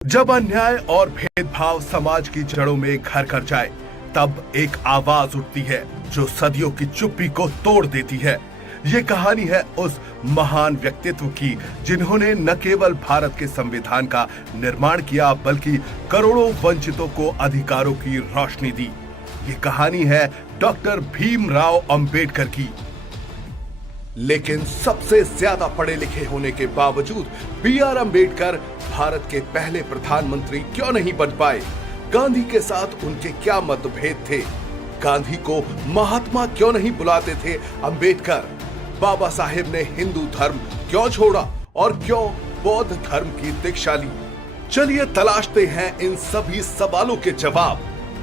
जब अन्याय और भेदभाव समाज की जड़ों में घर कर जाए, तब एक आवाज उठती है जो सदियों की चुप्पी को तोड़ देती है। ये कहानी है उस महान व्यक्तित्व की जिन्होंने न केवल भारत के संविधान का निर्माण किया, बल्कि करोड़ों वंचितों को अधिकारों की रोशनी दी। ये कहानी है डॉक्टर भीमराव अंबेडकर की। लेकिन सबसे ज्यादा पढ़े लिखे होने के बावजूद बी.आर. अंबेडकर भारत के पहले प्रधानमंत्री क्यों नहीं बन पाए? गांधी के साथ उनके क्या मतभेद थे? गांधी को महात्मा क्यों नहीं बुलाते थे अंबेडकर? बाबा साहेब ने हिंदू धर्म क्यों छोड़ा और क्यों बौद्ध धर्म की दीक्षा ली? चलिए तलाशते हैं इन सभी सवालों के जवाब।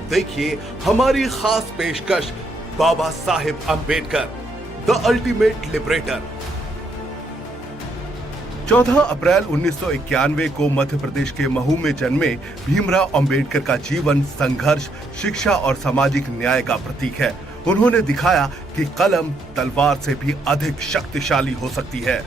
देखिए हमारी खास पेशकश, Baba Saheb Ambedkar, the ultimate liberator. 14 अप्रैल 1991 को मध्य प्रदेश के महू में जन्मे भीमराव अंबेडकर का जीवन संघर्ष, शिक्षा और सामाजिक न्याय का प्रतीक है। उन्होंने दिखाया कि कलम तलवार से भी अधिक शक्तिशाली हो सकती है।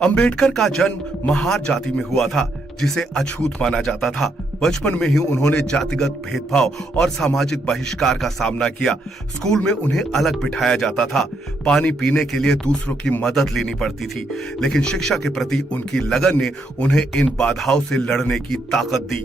अंबेडकर का जन्म महार जाति में हुआ था, जिसे अछूत माना जाता था। बचपन में ही उन्होंने जातिगत भेदभाव और सामाजिक बहिष्कार का सामना किया। स्कूल में उन्हें अलग बिठाया जाता था। पानी पीने के लिए दूसरों की मदद लेनी पड़ती थी, लेकिन शिक्षा के प्रति उनकी लगन ने उन्हें इन बाधाओं से लड़ने की ताकत दी।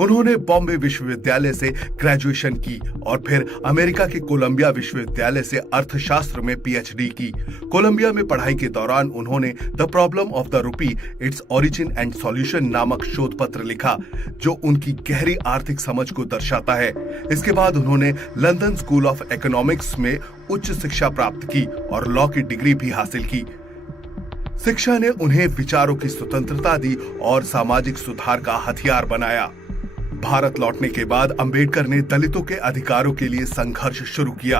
उन्होंने बॉम्बे विश्वविद्यालय से ग्रेजुएशन की और फिर अमेरिका के कोलंबिया विश्वविद्यालय से अर्थशास्त्र में पीएचडी की। कोलंबिया में पढ़ाई के दौरान उन्होंने the problem of the rupee, its origin and solution नामक शोध पत्र लिखा, जो उनकी गहरी आर्थिक समझ को दर्शाता है। इसके बाद उन्होंने लंदन स्कूल ऑफ इकोनॉमिक्स में उच्च शिक्षा प्राप्त की और लॉ की डिग्री भी हासिल की। शिक्षा ने उन्हें विचारों की स्वतंत्रता दी और सामाजिक सुधार का हथियार बनाया। भारत लौटने के बाद अंबेडकर ने दलितों के अधिकारों के लिए संघर्ष शुरू किया।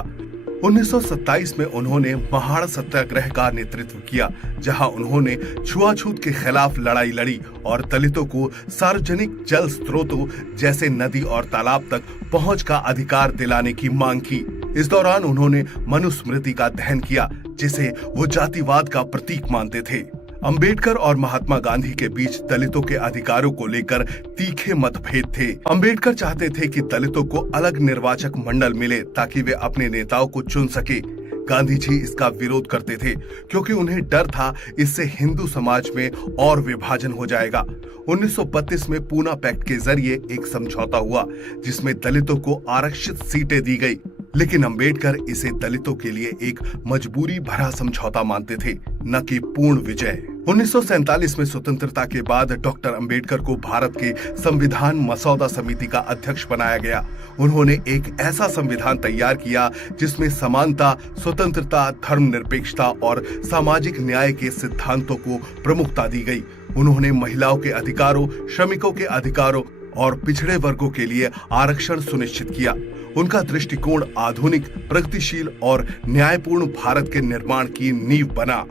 1927 में उन्होंने महाड़ सत्याग्रह का नेतृत्व किया, जहां उन्होंने छुआछूत के खिलाफ लड़ाई लड़ी और दलितों को सार्वजनिक जल स्रोतों जैसे नदी और तालाब तक पहुंच का अधिकार दिलाने की मांग की। इस दौरान उन्होंने मनुस्मृति का दहन किया, जिसे वो जातिवाद का प्रतीक मानते थे। अंबेडकर और महात्मा गांधी के बीच दलितों के अधिकारों को लेकर तीखे मतभेद थे। अंबेडकर चाहते थे कि दलितों को अलग निर्वाचक मंडल मिले ताकि वे अपने नेताओं को चुन सके। गांधी जी इसका विरोध करते थे, क्योंकि उन्हें डर था इससे हिंदू समाज में और विभाजन हो जाएगा। 1932 में पूना पैक्ट के जरिए एक समझौता हुआ, जिसमें दलितों को आरक्षित सीटें दी गई, लेकिन अंबेडकर इसे दलितों के लिए एक मजबूरी भरा समझौता मानते थे, न कि पूर्ण विजय। 1947 में स्वतंत्रता के बाद डॉक्टर अंबेडकर को भारत के संविधान मसौदा समिति का अध्यक्ष बनाया गया। उन्होंने एक ऐसा संविधान तैयार किया जिसमें समानता, स्वतंत्रता, धर्मनिरपेक्षता और सामाजिक न्याय के सिद्धांतों को प्रमुखता दी गई। उन्होंने महिलाओं के अधिकारों, श्रमिकों के अधिकारों और पिछड़े वर्गों के लिए आरक्षण सुनिश्चित किया। उनका दृष्टिकोण आधुनिक, प्रगतिशील और न्यायपूर्ण भारत के निर्माण की नींव बना।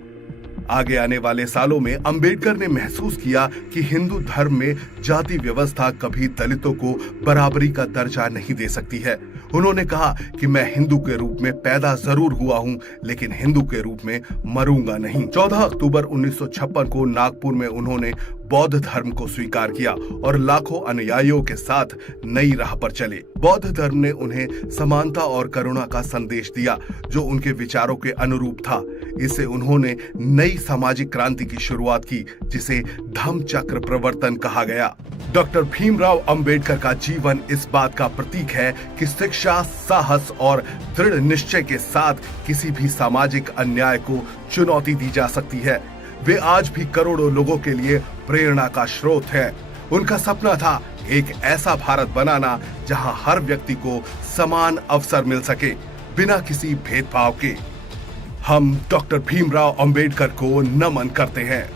आगे आने वाले सालों में अंबेडकर ने महसूस किया कि हिंदू धर्म में जाति व्यवस्था कभी दलितों को बराबरी का दर्जा नहीं दे सकती है। उन्होंने कहा कि मैं हिंदू के रूप में पैदा जरूर हुआ हूं, लेकिन हिंदू के रूप में मरूंगा नहीं। 14 अक्टूबर 1956 को नागपुर में उन्होंने बौद्ध धर्म को स्वीकार किया और लाखों अनुयायियों के साथ नई राह पर चले। बौद्ध धर्म ने उन्हें समानता और करुणा का संदेश दिया, जो उनके विचारों के अनुरूप था। इससे उन्होंने नई सामाजिक क्रांति की शुरुआत की, जिसे धम्म चक्र प्रवर्तन कहा गया। डॉक्टर भीमराव अंबेडकर का जीवन इस बात का प्रतीक है कि शिक्षा, साहस और दृढ़ निश्चय के साथ किसी भी सामाजिक अन्याय को चुनौती दी जा सकती है। वे आज भी करोड़ों लोगों के लिए प्रेरणा का स्रोत है। उनका सपना था एक ऐसा भारत बनाना जहां हर व्यक्ति को समान अवसर मिल सके, बिना किसी भेदभाव के। हम डॉक्टर भीमराव अंबेडकर को नमन करते हैं।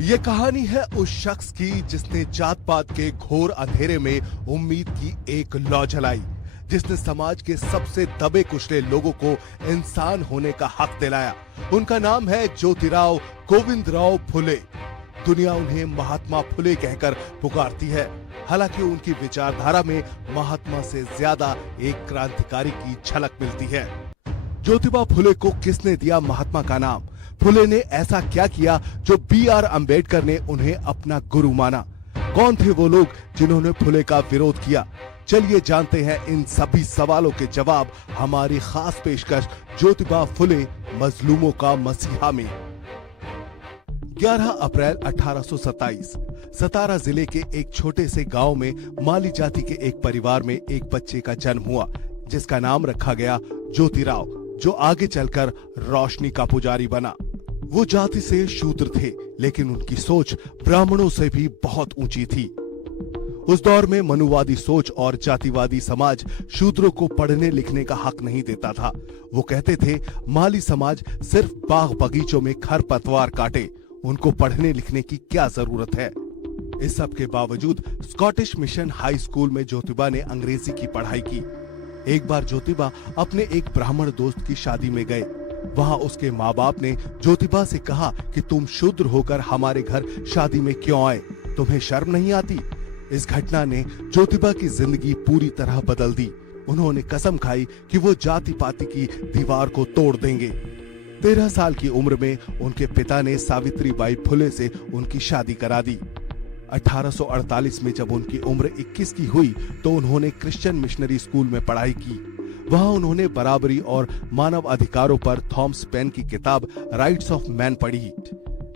ये कहानी है उस शख्स की जिसने जात पात के घोर अंधेरे में उम्मीद की एक लौ जलाई, जिसने समाज के सबसे दबे कुचले लोगों को इंसान होने का हक दिलाया। उनका नाम है ज्योतिराव गोविंदराव फुले। दुनिया उन्हें महात्मा फुले कहकर पुकारती है। हालांकि उनकी विचारधारा में महात्मा से ज्यादा एक क्रांतिकारी की झलक मिलती है। ज्योतिबा फुले को किसने दिया महात्मा का नाम? फुले ने ऐसा क्या किया जो B.R. अम्बेडकर ने उन्हें अपना गुरु माना? कौन थे वो लोग जिन्होंने फुले का विरोध किया? चलिए जानते हैं इन सभी सवालों के जवाब हमारी खास पेशकश ज्योतिबा फुले मजलूमों का मसीहा में। 11 अप्रैल 1827 सतारा जिले के एक छोटे से गांव में माली जाति के एक परिवार में एक बच्चे का जन्म हुआ, जिसका नाम रखा गया ज्योतिराव, जो आगे चलकर रोशनी का पुजारी बना। वो जाति से शूद्र थे, लेकिन उनकी सोच ब्राह्मणों से भी बहुत ऊंची थी। उस दौर में मनुवादी सोच और जातिवादी समाज शूद्रों को पढ़ने लिखने का हक नहीं देता था। वो कहते थे माली समाज सिर्फ बाग बगीचों में खरपतवार काटे, उनको पढ़ने लिखने की क्या जरूरत है। इस सब के बावजूद स्कॉटिश मिशन हाई स्कूल में ज्योतिबा ने अंग्रेजी की पढ़ाई की। एक बार ज्योतिबा अपने एक ब्राह्मण दोस्त की शादी में गए। वहां उसके माँ बाप ने ज्योतिबा से कहा कि तुम शूद्र होकर हमारे घर शादी में क्यों आए, तुम्हें शर्म नहीं आती? इस घटना ने ज्योतिबा की जिंदगी पूरी तरह बदल दी। उन्होंने कसम खाई कि वो जाति पाति की दीवार को तोड़ देंगे। 13 साल की उम्र में उनके पिता ने सावित्रीबाई फुले से उनकी शादी करा दी। 1848 में जब उनकी उम्र 21 की हुई तो उन्होंने क्रिश्चियन मिशनरी स्कूल में पढ़ाई की। वहां उन्होंने बराबरी और मानव अधिकारों पर थॉमस पेन की किताब राइट्स ऑफ मैन पढ़ी।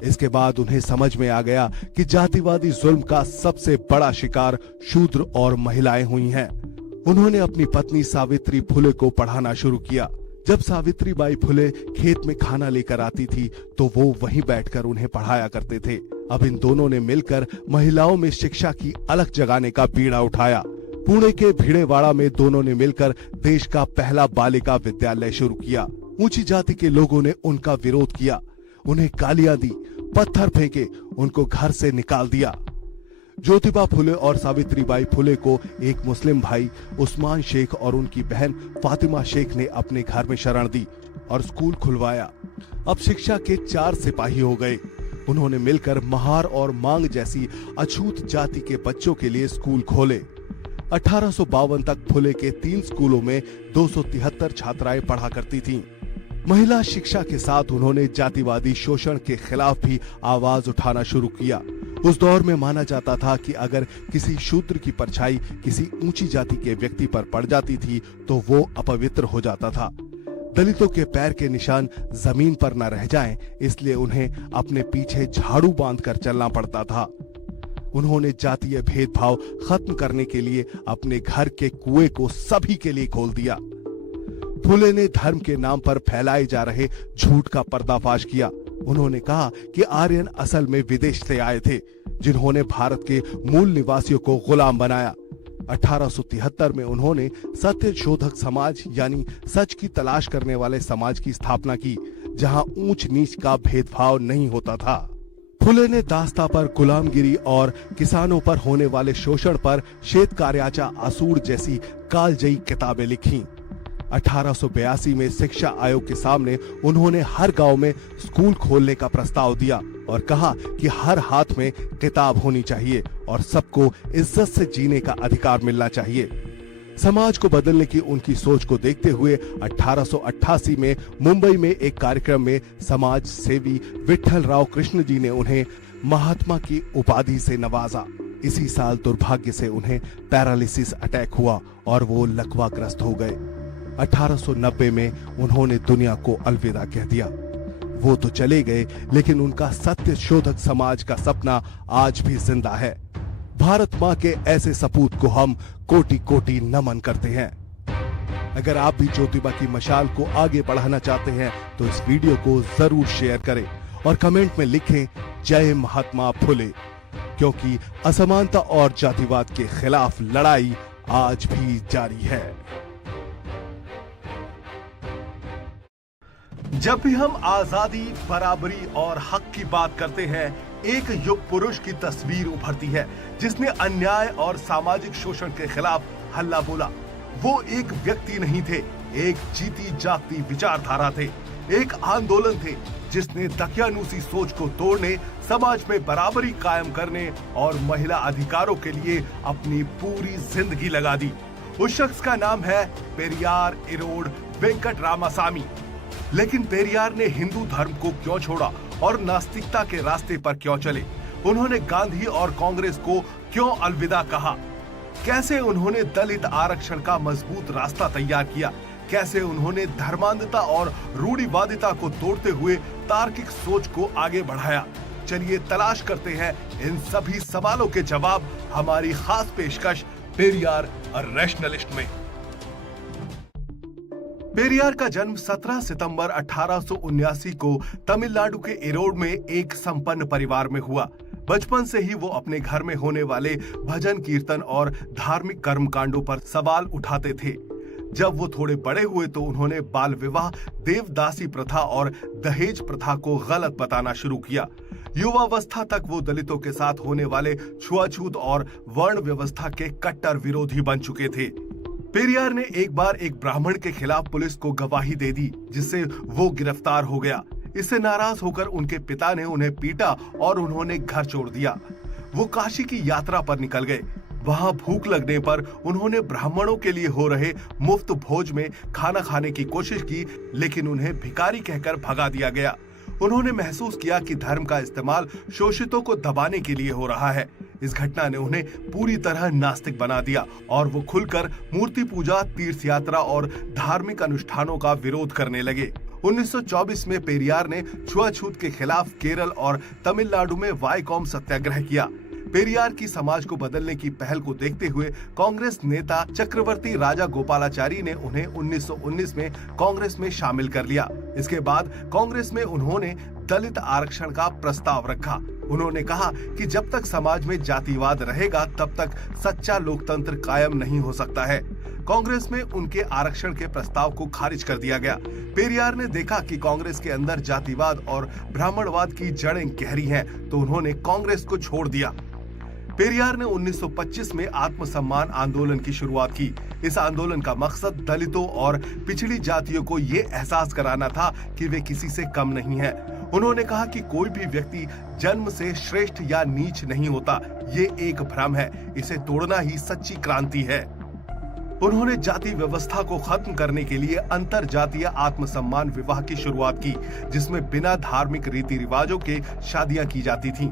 इसके बाद उन्हें समझ में आ गया कि जातिवादी जुल्म का सबसे बड़ा शिकार शूद्र और महिलाएं हुई हैं। उन्होंने अपनी पत्नी सावित्री फुले को पढ़ाना शुरू किया। जब सावित्रीबाई फुले खेत में खाना लेकर आती थी तो वो वहीं बैठकर उन्हें पढ़ाया करते थे। अब इन दोनों ने मिलकर महिलाओं में शिक्षा की अलख जगाने का बीड़ा उठाया। पुणे के भिड़ेवाड़ा में दोनों ने मिलकर देश का पहला बालिका विद्यालय शुरू किया। ऊंची जाति के लोगों ने उनका विरोध किया, उन्हें गालियां दी, पत्थर फेंके, उनको घर से निकाल दिया। ज्योतिबा फुले और सावित्रीबाई फुले को एक मुस्लिम भाई उस्मान शेख और उनकी बहन फातिमा शेख ने अपने घर में शरण दी और स्कूल खुलवाया। अब शिक्षा के 4 सिपाही हो गए। उन्होंने मिलकर महार और मांग जैसी अछूत जाति के बच्चों के लिए स्कूल खोले। 1852 तक फुले के 3 स्कूलों में 273 छात्राएं पढ़ा करती थीं। महिला शिक्षा के साथ उन्होंने जातिवादी शोषण के खिलाफ भी आवाज उठाना शुरू किया। उस दौर में माना जाता था कि अगर किसी शूद्र की परछाई किसी ऊंची जाति के व्यक्ति पर पड़ जाती थी तो वो अपवित्र हो जाता था। दलितों के पैर के निशान जमीन पर न रह जाएं, इसलिए उन्हें अपने पीछे झाड़ू बांधकर चलना पड़ता था। उन्होंने जातीय भेदभाव खत्म करने के लिए अपने घर के कुएं को सभी के लिए खोल दिया। फुले ने धर्म के नाम पर फैलाए जा रहे झूठ का पर्दाफाश किया। उन्होंने कहा कि आर्यन असल में विदेश से आए थे, जिन्होंने भारत के मूल निवासियों को गुलाम बनाया। 1873 में उन्होंने सत्य शोधक समाज यानी सच की तलाश करने वाले समाज की स्थापना की, जहां ऊंच नीच का भेदभाव नहीं होता था। फुले ने दास्ता पर गुलामगिरी और किसानों पर होने वाले शोषण पर श्वेत कार्याचा आसूड़ जैसी कालजयी किताबें लिखी। 1882 में शिक्षा आयोग के सामने उन्होंने हर गांव में स्कूल खोलने का प्रस्ताव दिया और कहा कि हर हाथ में किताब होनी चाहिए और सबको इज्जत से जीने का अधिकार मिलना चाहिए। समाज को बदलने की उनकी सोच को देखते हुए 1888 में मुंबई में एक कार्यक्रम में समाज सेवी विट्ठल राव कृष्ण जी ने उन्हें महात्मा की उपाधि से नवाजा। इसी साल दुर्भाग्य से उन्हें पैरालिसिस अटैक हुआ और वो लकवाग्रस्त हो गए। 1890 में उन्होंने दुनिया को अलविदा कह दिया। वो तो चले गए, लेकिन उनका सत्य शोधक समाज का सपना आज भी जिंदा है। भारत माँ के ऐसे सपूत को हम कोटि कोटि नमन करते हैं। अगर आप भी ज्योतिबा की मशाल को आगे बढ़ाना चाहते हैं तो इस वीडियो को जरूर शेयर करें और कमेंट में लिखें जय महात्मा फुले, क्योंकि असमानता और जातिवाद के खिलाफ लड़ाई आज भी जारी है। जब भी हम आजादी, बराबरी और हक की बात करते हैं, एक युग पुरुष की तस्वीर उभरती है जिसने अन्याय और सामाजिक शोषण के खिलाफ हल्ला बोला। वो एक व्यक्ति नहीं थे, एक जीती जागती विचारधारा थे। एक आंदोलन थे जिसने दकियानूसी सोच को तोड़ने, समाज में बराबरी कायम करने और महिला अधिकारों के लिए अपनी पूरी जिंदगी लगा दी। उस शख्स का नाम है पेरियार इरोड वेंकट रामासामी। लेकिन पेरियार ने हिंदू धर्म को क्यों छोड़ा और नास्तिकता के रास्ते पर क्यों चले? उन्होंने गांधी और कांग्रेस को क्यों अलविदा कहा? कैसे उन्होंने दलित आरक्षण का मजबूत रास्ता तैयार किया? कैसे उन्होंने धर्मांधता और रूढ़िवादिता को तोड़ते हुए तार्किक सोच को आगे बढ़ाया? चलिए तलाश करते हैं इन सभी सवालों के जवाब हमारी खास पेशकश पेरियार अ रैशनलिस्ट में। पेरियार का जन्म 17 सितंबर 1879 को तमिलनाडु के इरोड में एक संपन्न परिवार में हुआ। बचपन से ही वो अपने घर में होने वाले भजन कीर्तन और धार्मिक कर्मकांडों पर सवाल उठाते थे। जब वो थोड़े बड़े हुए तो उन्होंने बाल विवाह, देवदासी प्रथा और दहेज प्रथा को गलत बताना शुरू किया। युवावस्था तक वो दलितों के साथ होने वाले छुआछूत और वर्ण व्यवस्था के कट्टर विरोधी बन चुके थे। पेरियार ने एक बार एक ब्राह्मण के खिलाफ पुलिस को गवाही दे दी, जिससे वो गिरफ्तार हो गया। इससे नाराज होकर उनके पिता ने उन्हें पीटा और उन्होंने घर छोड़ दिया। वो काशी की यात्रा पर निकल गए। वहां भूख लगने पर उन्होंने ब्राह्मणों के लिए हो रहे मुफ्त भोज में खाना खाने की कोशिश की, लेकिन उन्हें भिखारी कहकर भगा दिया गया। उन्होंने महसूस किया कि धर्म का इस्तेमाल शोषितों को दबाने के लिए हो रहा है। इस घटना ने उन्हें पूरी तरह नास्तिक बना दिया और वो खुलकर मूर्ति पूजा, तीर्थ यात्रा और धार्मिक अनुष्ठानों का विरोध करने लगे। 1924 में पेरियार ने छुआछूत के खिलाफ केरल और तमिलनाडु में वाईकॉम सत्याग्रह किया। पेरियार की समाज को बदलने की पहल को देखते हुए कांग्रेस नेता चक्रवर्ती राजा गोपालाचारी ने उन्हें 1919 में कांग्रेस में शामिल कर लिया। इसके बाद कांग्रेस में उन्होंने दलित आरक्षण का प्रस्ताव रखा। उन्होंने कहा कि जब तक समाज में जातिवाद रहेगा तब तक सच्चा लोकतंत्र कायम नहीं हो सकता है। कांग्रेस में उनके आरक्षण के प्रस्ताव को खारिज कर दिया गया। पेरियार ने देखा कि कांग्रेस के अंदर जातिवाद और ब्राह्मणवाद की जड़ें गहरी हैं, तो उन्होंने कांग्रेस को छोड़ दिया। पेरियार ने 1925 में आत्मसम्मान आंदोलन की शुरुआत की। इस आंदोलन का मकसद दलितों और पिछड़ी जातियों को ये एहसास कराना था कि वे किसी से कम नहीं हैं। उन्होंने कहा कि कोई भी व्यक्ति जन्म से श्रेष्ठ या नीच नहीं होता, ये एक भ्रम है। इसे तोड़ना ही सच्ची क्रांति है। उन्होंने जाति व्यवस्था को खत्म करने के लिए अंतर जातीय आत्मसम्मान विवाह की शुरुआत की, जिसमें बिना धार्मिक रीति रिवाजों के शादियां की जाती थीं।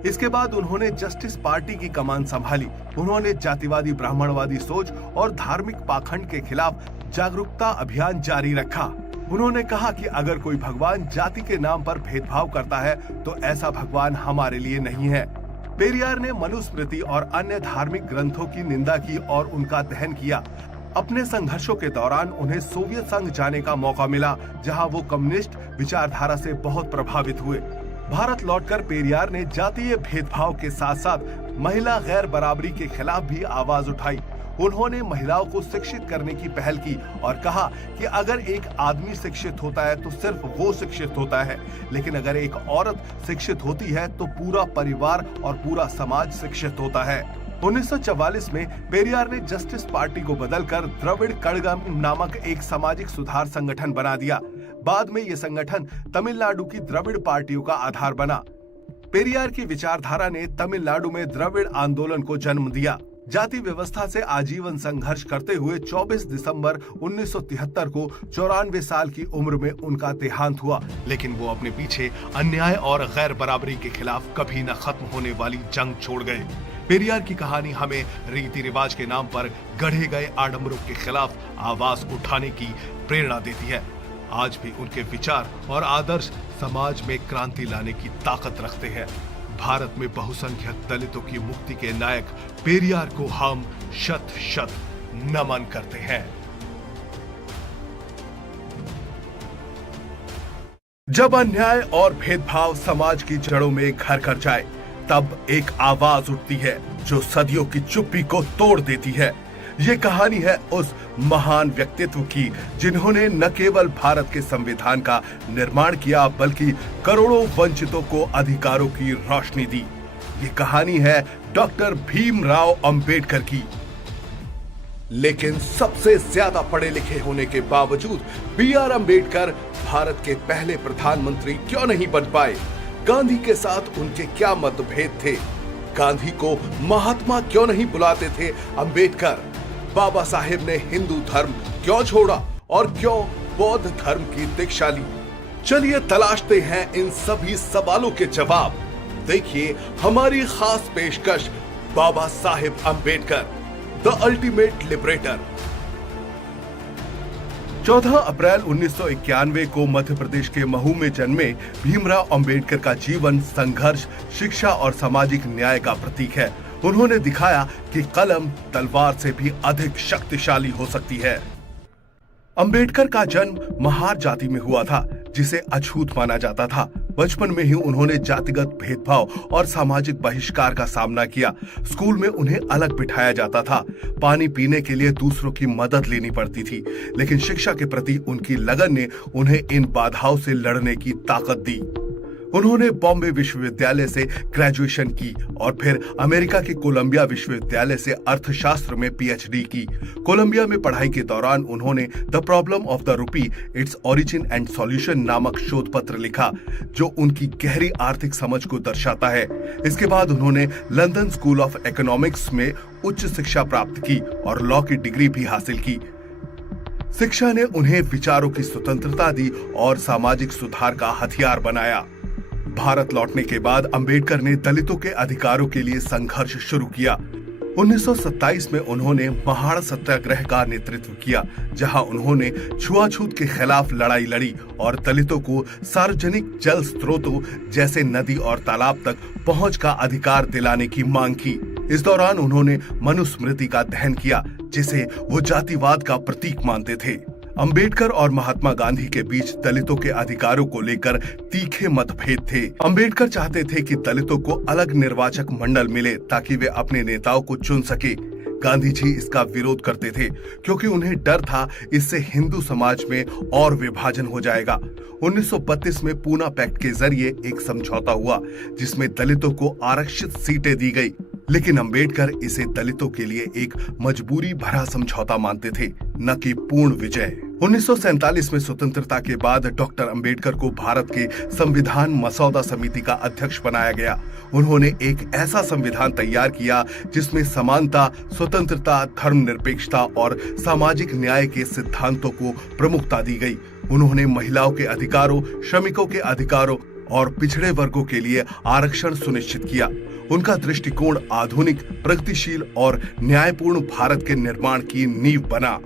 इसके बाद उन्होंने जस्टिस पार्टी की कमान संभाली। उन्होंने जातिवादी ब्राह्मणवादी सोच और धार्मिक पाखंड के खिलाफ जागरूकता अभियान जारी रखा। उन्होंने कहा कि अगर कोई भगवान जाति के नाम पर भेदभाव करता है तो ऐसा भगवान हमारे लिए नहीं है। पेरियार ने मनुस्मृति और अन्य धार्मिक ग्रंथों की निंदा की और उनका दहन किया। अपने संघर्षों के दौरान उन्हें सोवियत संघ जाने का मौका मिला, जहां वो कम्युनिस्ट विचारधारा से बहुत प्रभावित हुए। भारत लौटकर पेरियार ने जातीय भेदभाव के साथ साथ महिला गैर बराबरी के खिलाफ भी आवाज उठाई। उन्होंने महिलाओं को शिक्षित करने की पहल की और कहा कि अगर एक आदमी शिक्षित होता है तो सिर्फ वो शिक्षित होता है, लेकिन अगर एक औरत शिक्षित होती है तो पूरा परिवार और पूरा समाज शिक्षित होता है। 1944 में पेरियार ने जस्टिस पार्टी को बदलकर द्रविड़ कड़गम नामक एक सामाजिक सुधार संगठन बना दिया। बाद में ये संगठन तमिलनाडु की द्रविड़ पार्टियों का आधार बना। पेरियार की विचारधारा ने तमिलनाडु में द्रविड़ आंदोलन को जन्म दिया। जाति व्यवस्था से आजीवन संघर्ष करते हुए 24 दिसंबर 1973 को 94 साल की उम्र में उनका देहांत हुआ, लेकिन वो अपने पीछे अन्याय और गैर बराबरी के खिलाफ कभी न खत्म होने वाली जंग छोड़ गए। पेरियार की कहानी हमें रीति रिवाज के नाम पर गढ़े गए आडंबरों के खिलाफ आवाज उठाने की प्रेरणा देती है। आज भी उनके विचार और आदर्श समाज में क्रांति लाने की ताकत रखते हैं। भारत में बहुसंख्यक दलितों की मुक्ति के नायक पेरियार को हम शत शत नमन करते हैं। जब अन्याय और भेदभाव समाज की जड़ों में घर कर जाए, तब एक आवाज उठती है जो सदियों की चुप्पी को तोड़ देती है। ये कहानी है उस महान व्यक्तित्व की जिन्होंने न केवल भारत के संविधान का निर्माण किया बल्कि करोड़ों वंचितों को अधिकारों की रोशनी दी। ये कहानी है डॉक्टर भीमराव अंबेडकर की। लेकिन सबसे ज्यादा पढ़े लिखे होने के बावजूद B.R. अम्बेडकर भारत के पहले प्रधानमंत्री क्यों नहीं बन पाए? गांधी के साथ उनके क्या मतभेद थे? गांधी को महात्मा क्यों नहीं बुलाते थे अम्बेडकर? बाबा साहेब ने हिंदू धर्म क्यों छोड़ा और क्यों बौद्ध धर्म की दीक्षा ली? चलिए तलाशते हैं इन सभी सवालों के जवाब। देखिए हमारी खास पेशकश Baba Saheb Ambedkar, the ultimate liberator. 14 अप्रैल 1991 को मध्य प्रदेश के महू में जन्मे भीमराव अंबेडकर का जीवन संघर्ष, शिक्षा और सामाजिक न्याय का प्रतीक है। उन्होंने दिखाया कि कलम तलवार से भी अधिक शक्तिशाली हो सकती है। अंबेडकर का जन्म महार जाति में हुआ था, जिसे अछूत माना जाता था। बचपन में ही उन्होंने जातिगत भेदभाव और सामाजिक बहिष्कार का सामना किया। स्कूल में उन्हें अलग बिठाया जाता था। पानी पीने के लिए दूसरों की मदद लेनी पड़ती थी, लेकिन शिक्षा के प्रति उनकी लगन ने उन्हें इन बाधाओं से लड़ने की ताकत दी। उन्होंने बॉम्बे विश्वविद्यालय से ग्रेजुएशन की और फिर अमेरिका के कोलंबिया विश्वविद्यालय से अर्थशास्त्र में PhD की। कोलंबिया में पढ़ाई के दौरान उन्होंने the problem of the rupee, its origin and solution नामक शोध पत्र लिखा, जो उनकी गहरी आर्थिक समझ को दर्शाता है। इसके बाद उन्होंने लंदन स्कूल ऑफ इकोनॉमिक्स में उच्च शिक्षा प्राप्त की और लॉ की डिग्री भी हासिल की। शिक्षा ने उन्हें विचारों की स्वतंत्रता दी और सामाजिक सुधार का हथियार बनाया। भारत लौटने के बाद अंबेडकर ने दलितों के अधिकारों के लिए संघर्ष शुरू किया। 1927 में उन्होंने महाड़ सत्याग्रह का नेतृत्व किया, जहां उन्होंने छुआछूत के खिलाफ लड़ाई लड़ी और दलितों को सार्वजनिक जल स्रोतों जैसे नदी और तालाब तक पहुंच का अधिकार दिलाने की मांग की। इस दौरान उन्होंने मनुस्मृति का दहन किया, जिसे वो जातिवाद का प्रतीक मानते थे। अंबेडकर और महात्मा गांधी के बीच दलितों के अधिकारों को लेकर तीखे मतभेद थे। अंबेडकर चाहते थे कि दलितों को अलग निर्वाचक मंडल मिले ताकि वे अपने नेताओं को चुन सके। गांधी जी इसका विरोध करते थे, क्योंकि उन्हें डर था इससे हिंदू समाज में और विभाजन हो जाएगा। 1932 में पूना पैक्ट के जरिए एक समझौता हुआ, जिसमें दलितों को आरक्षित सीटें दी गई, लेकिन अंबेडकर इसे दलितों के लिए एक मजबूरी भरा समझौता मानते थे, न कि पूर्ण विजय। 1947 में स्वतंत्रता के बाद डॉक्टर अंबेडकर को भारत के संविधान मसौदा समिति का अध्यक्ष बनाया गया। उन्होंने एक ऐसा संविधान तैयार किया जिसमें समानता, स्वतंत्रता, धर्मनिरपेक्षता और सामाजिक न्याय के सिद्धांतों को प्रमुखता दी गई। उन्होंने महिलाओं के अधिकारों, श्रमिकों के अधिकारों और पिछड़े वर्गों के लिए आरक्षण सुनिश्चित किया। उनका दृष्टिकोण आधुनिक, प्रगतिशील और न्यायपूर्ण भारत के निर्माण की नींव बना।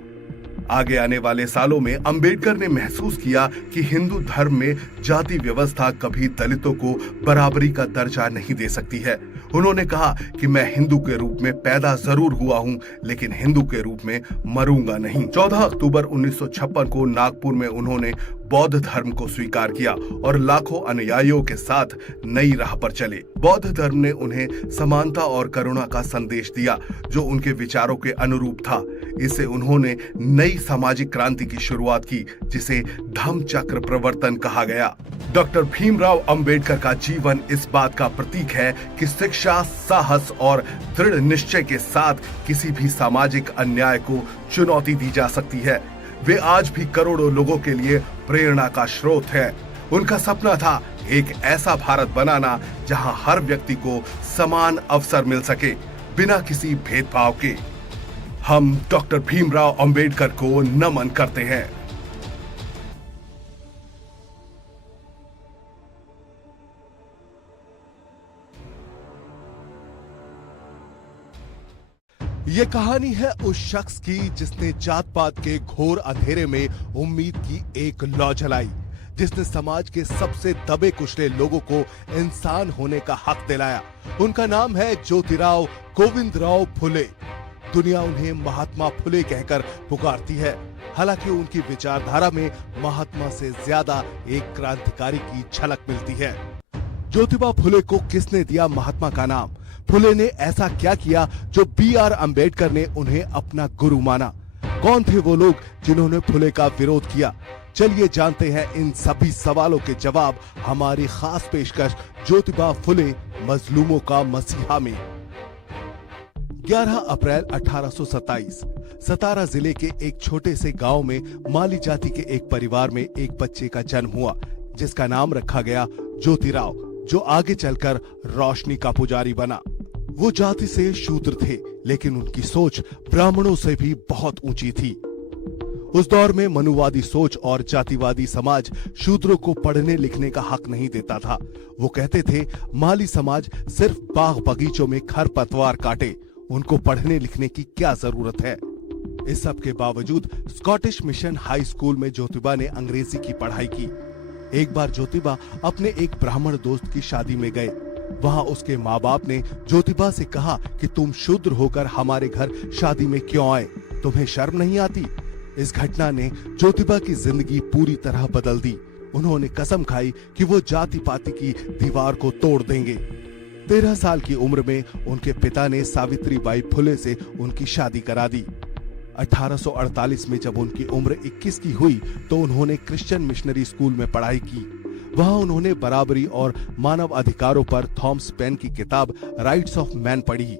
आगे आने वाले सालों में अंबेडकर ने महसूस किया कि हिंदू धर्म में जाति व्यवस्था कभी दलितों को बराबरी का दर्जा नहीं दे सकती है। उन्होंने कहा कि मैं हिंदू के रूप में पैदा जरूर हुआ हूं, लेकिन हिंदू के रूप में मरूंगा नहीं। 14 अक्टूबर 1956 को नागपुर में उन्होंने बौद्ध धर्म को स्वीकार किया और लाखों अनुयायियों के साथ नई राह पर चले। बौद्ध धर्म ने उन्हें समानता और करुणा का संदेश दिया, जो उनके विचारों के अनुरूप था। इससे उन्होंने नई सामाजिक क्रांति की शुरुआत की, जिसे धम्म चक्र प्रवर्तन कहा गया। डॉक्टर भीमराव अंबेडकर का जीवन इस बात का प्रतीक है कि शिक्षा, साहस और दृढ़ निश्चय के साथ किसी भी सामाजिक अन्याय को चुनौती दी जा सकती है। वे आज भी करोड़ों लोगों के लिए प्रेरणा का स्रोत है। उनका सपना था एक ऐसा भारत बनाना जहां हर व्यक्ति को समान अवसर मिल सके, बिना किसी भेदभाव के। हम डॉक्टर भीमराव अंबेडकर को नमन करते हैं। ये कहानी है उस शख्स की जिसने जात पात के घोर अंधेरे में उम्मीद की एक लौ जलाई, जिसने समाज के सबसे दबे कुचले लोगों को इंसान होने का हक दिलाया। उनका नाम है ज्योतिराव गोविंदराव फुले। दुनिया उन्हें महात्मा फुले कहकर पुकारती है, हालांकि उनकी विचारधारा में महात्मा से ज्यादा एक क्रांतिकारी की झलक मिलती है। ज्योतिबा फुले को किसने दिया महात्मा का नाम? फुले ने ऐसा क्या किया जो B.R. अम्बेडकर ने उन्हें अपना गुरु माना? कौन थे वो लोग जिन्होंने फुले का विरोध किया? चलिए जानते हैं इन सभी सवालों के जवाब हमारी खास पेशकश ज्योतिबा फुले, मजलूमों का मसीहा में। 11 अप्रैल 1827 सतारा जिले के एक छोटे से गांव में माली जाति के एक परिवार में एक बच्चे का जन्म हुआ, जिसका नाम रखा गया ज्योतिराव, जो आगे चलकर रोशनी का पुजारी बना। वो जाति से शूद्र थे, लेकिन उनकी सोच ब्राह्मणों से भी बहुत ऊंची थी। उस दौर में मनुवादी सोच और जातिवादी समाज शूद्रों को पढ़ने लिखने का हक नहीं देता था। वो कहते थे माली समाज सिर्फ बाग बगीचों में खरपतवार काटे, उनको पढ़ने लिखने की क्या जरूरत है। इस सब के बावजूद स्कॉटिश मिशन हाई स्कूल में ज्योतिबा ने अंग्रेजी की पढ़ाई की। एक बार ज्योतिबा अपने एक ब्राह्मण दोस्त की शादी में गए। वहां उसके माँ बाप ने ज्योतिबा से कहा कि तुम शूद्र होकर हमारे घर शादी में क्यों आए, तुम्हें शर्म नहीं आती। इस घटना ने ज्योतिबा की जिंदगी पूरी तरह बदल दी। उन्होंने कसम खाई कि वो जाति पाति की दीवार को तोड़ देंगे। 13 साल की उम्र में उनके पिता ने सावित्रीबाई फुले से उनकी शादी करा दी। 1848 में जब उनकी उम्र 21 की हुई तो उन्होंने क्रिश्चियन मिशनरी स्कूल में पढ़ाई की। वहां उन्होंने बराबरी और मानव अधिकारों पर थॉमस पेन की किताब राइट्स ऑफ मैन पढ़ी।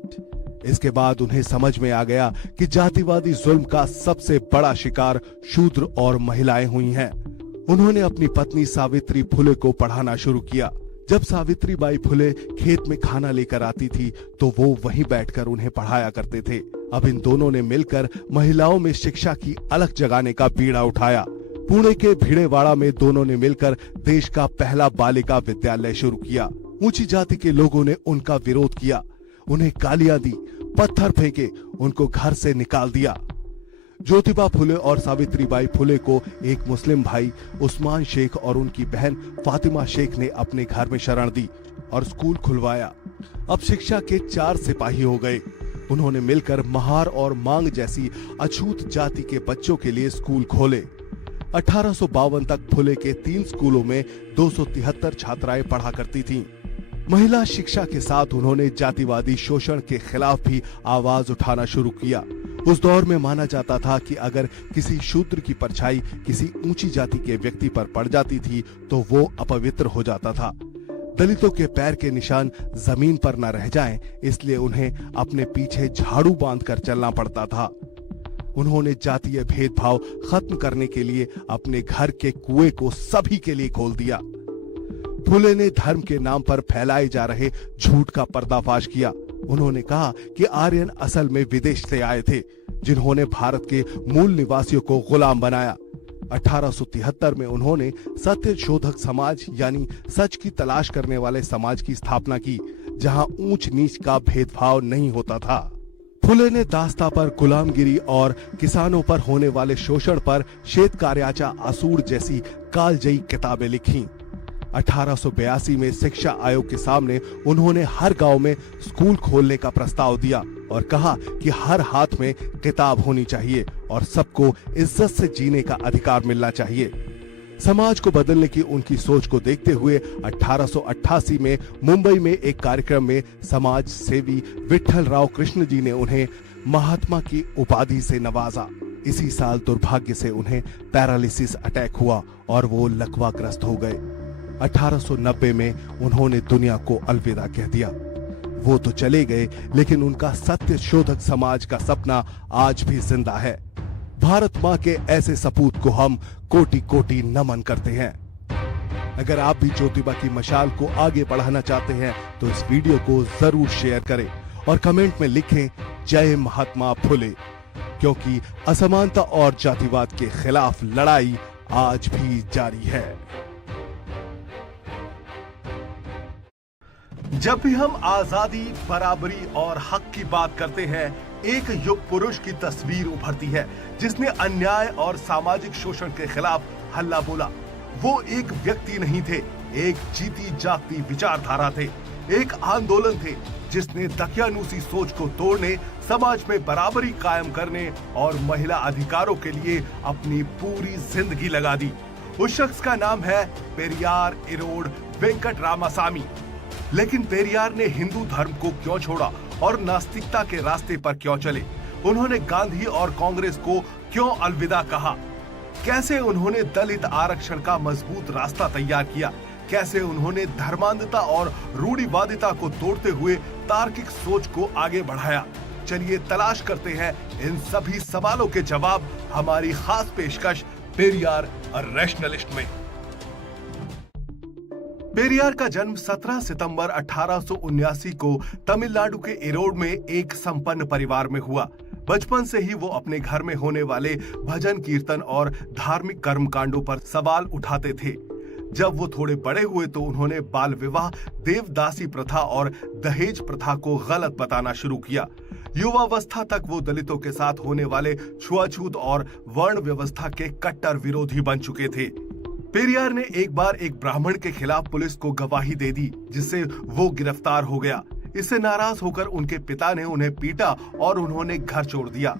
इसके बाद उन्हें समझ में आ गया कि जातिवादी जुल्म का सबसे बड़ा शिकार शूद्र और महिलाएं हुई हैं। उन्होंने अपनी पत्नी सावित्री फुले को पढ़ाना शुरू किया। जब सावित्रीबाई फुले खेत में खाना लेकर आती थी तो वो वहीं बैठकर उन्हें पढ़ाया करते थे। अब इन दोनों ने मिलकर महिलाओं में शिक्षा की अलख जगाने का बीड़ा उठाया। पुणे के भिड़ेवाड़ा में दोनों ने मिलकर देश का पहला बालिका विद्यालय शुरू किया। ऊंची जाति के लोगों ने उनका विरोध किया, उन्हें गालियां दी, पत्थर फेंके, उनको घर से निकाल दिया। ज्योतिबा फुले और सावित्रीबाई फुले को एक मुस्लिम भाई उस्मान शेख और उनकी बहन फातिमा शेख ने अपने घर में शरण दी और स्कूल खुलवाया। अब शिक्षा के 4 सिपाही हो गए। उन्होंने मिलकर महार और मांग जैसी अछूत जाति के बच्चों के लिए स्कूल खोले। 1852 तक फुले के 3 स्कूलों में 273 छात्राएं पढ़ा करती थीं। महिला शिक्षा के साथ उन्होंने जातिवादी शोषण के खिलाफ भी आवाज उठाना शुरू किया। उस दौर में माना जाता था कि अगर किसी शूद्र की परछाई किसी ऊंची जाति के व्यक्ति पर पड़ जाती थी तो वो अपवित्र हो जाता था। दलितों के पैर के निशान जमीन पर न रह जाएं, इसलिए उन्हें अपने पीछे झाड़ू बांधकर चलना पड़ता था। उन्होंने जातीय भेदभाव खत्म करने के लिए अपने घर के कुएं को सभी के लिए खोल दिया। फुले ने धर्म के नाम पर फैलाए जा रहे झूठ का पर्दाफाश किया। उन्होंने कहा कि आर्यन असल में विदेश से आए थे, जिन्होंने भारत के मूल निवासियों को गुलाम बनाया। 1873 में उन्होंने सत्य शोधक समाज यानी सच की तलाश करने वाले समाज की स्थापना की, जहां ऊंच नीच का भेदभाव नहीं होता था। फुले ने दास्ता पर गुलामगिरी और किसानों पर होने वाले शोषण पर श्वेत कार्याचा असूर जैसी कालजयी किताबें लिखी। 1882 में शिक्षा आयोग के सामने उन्होंने हर गांव में स्कूल खोलने का प्रस्ताव दिया और कहा कि हर हाथ में किताब होनी चाहिए और सबको इज्जत से जीने का अधिकार मिलना चाहिए। समाज को बदलने की उनकी सोच को देखते हुए 1888 में मुंबई में एक कार्यक्रम में समाज सेवी विठल राव कृष्ण जी ने उन्हें महात्मा की उपाधि से नवाजा। इसी साल दुर्भाग्य से उन्हें पैरालिसिस अटैक हुआ और वो लकवाग्रस्त हो गए। 1890 में उन्होंने दुनिया को अलविदा कह दिया। वो तो चले गए, लेकिन उनका सत्य शोधक समाज का सपना आज भी जिंदा है। भारत माँ के ऐसे सपूत को हम कोटि कोटि नमन करते हैं। अगर आप भी ज्योतिबा की मशाल को आगे बढ़ाना चाहते हैं तो इस वीडियो को जरूर शेयर करें और कमेंट में लिखें जय महात्मा फुले, क्योंकि असमानता और जातिवाद के खिलाफ लड़ाई आज भी जारी है। जब भी हम आजादी, बराबरी और हक की बात करते हैं, एक युग पुरुष की तस्वीर उभरती है जिसने अन्याय और सामाजिक शोषण के खिलाफ हल्ला बोला। वो एक व्यक्ति नहीं थे, एक जीती जागती विचारधारा थे, एक आंदोलन थे जिसने दकियानूसी सोच को तोड़ने, समाज में बराबरी कायम करने और महिला अधिकारों के लिए अपनी पूरी जिंदगी लगा दी। उस शख्स का नाम है पेरियार इरोड वेंकट रामासामी। लेकिन पेरियार ने हिंदू धर्म को क्यों छोड़ा और नास्तिकता के रास्ते पर क्यों चले? उन्होंने गांधी और कांग्रेस को क्यों अलविदा कहा? कैसे उन्होंने दलित आरक्षण का मजबूत रास्ता तैयार किया? कैसे उन्होंने धर्मांधता और रूढ़िवादिता को तोड़ते हुए तार्किक सोच को आगे बढ़ाया? चलिए तलाश करते हैं इन सभी सवालों के जवाब हमारी खास पेशकश पेरियार अ रैशनलिस्ट में। पेरियार का जन्म 17 सितंबर 1879 को तमिलनाडु के इरोड में एक संपन्न परिवार में हुआ। बचपन से ही वो अपने घर में होने वाले भजन कीर्तन और धार्मिक कर्मकांडों पर सवाल उठाते थे। जब वो थोड़े बड़े हुए तो उन्होंने बाल विवाह, देवदासी प्रथा और दहेज प्रथा को गलत बताना शुरू किया। युवावस्था तक वो दलितों के साथ होने वाले छुआछूत और वर्ण व्यवस्था के कट्टर विरोधी बन चुके थे। पेरियार ने एक बार एक ब्राह्मण के खिलाफ पुलिस को गवाही दे दी, जिससे वो गिरफ्तार हो गया। इससे नाराज होकर उनके पिता ने उन्हें पीटा और उन्होंने घर छोड़ दिया।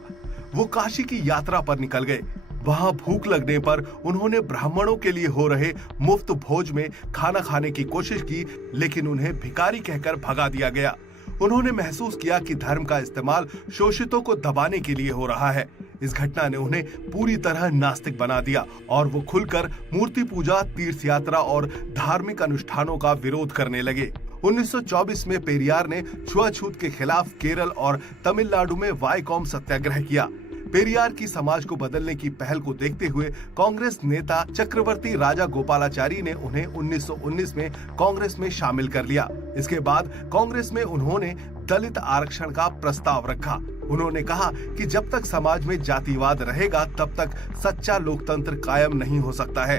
वो काशी की यात्रा पर निकल गए। वहां भूख लगने पर उन्होंने ब्राह्मणों के लिए हो रहे मुफ्त भोज में खाना खाने की कोशिश की, लेकिन उन्हें भिखारी कहकर भगा दिया गया। उन्होंने महसूस किया कि धर्म का इस्तेमाल शोषितों को दबाने के लिए हो रहा है। इस घटना ने उन्हें पूरी तरह नास्तिक बना दिया और वो खुलकर मूर्ति पूजा, तीर्थ यात्रा और धार्मिक अनुष्ठानों का विरोध करने लगे। 1924 में पेरियार ने छुआछूत के खिलाफ केरल और तमिलनाडु में वाईकॉम सत्याग्रह किया। पेरियार की समाज को बदलने की पहल को देखते हुए कांग्रेस नेता चक्रवर्ती राजा गोपालाचारी ने उन्हें 1919 में कांग्रेस में शामिल कर लिया। इसके बाद कांग्रेस में उन्होंने दलित आरक्षण का प्रस्ताव रखा। उन्होंने कहा कि जब तक समाज में जातिवाद रहेगा तब तक सच्चा लोकतंत्र कायम नहीं हो सकता है।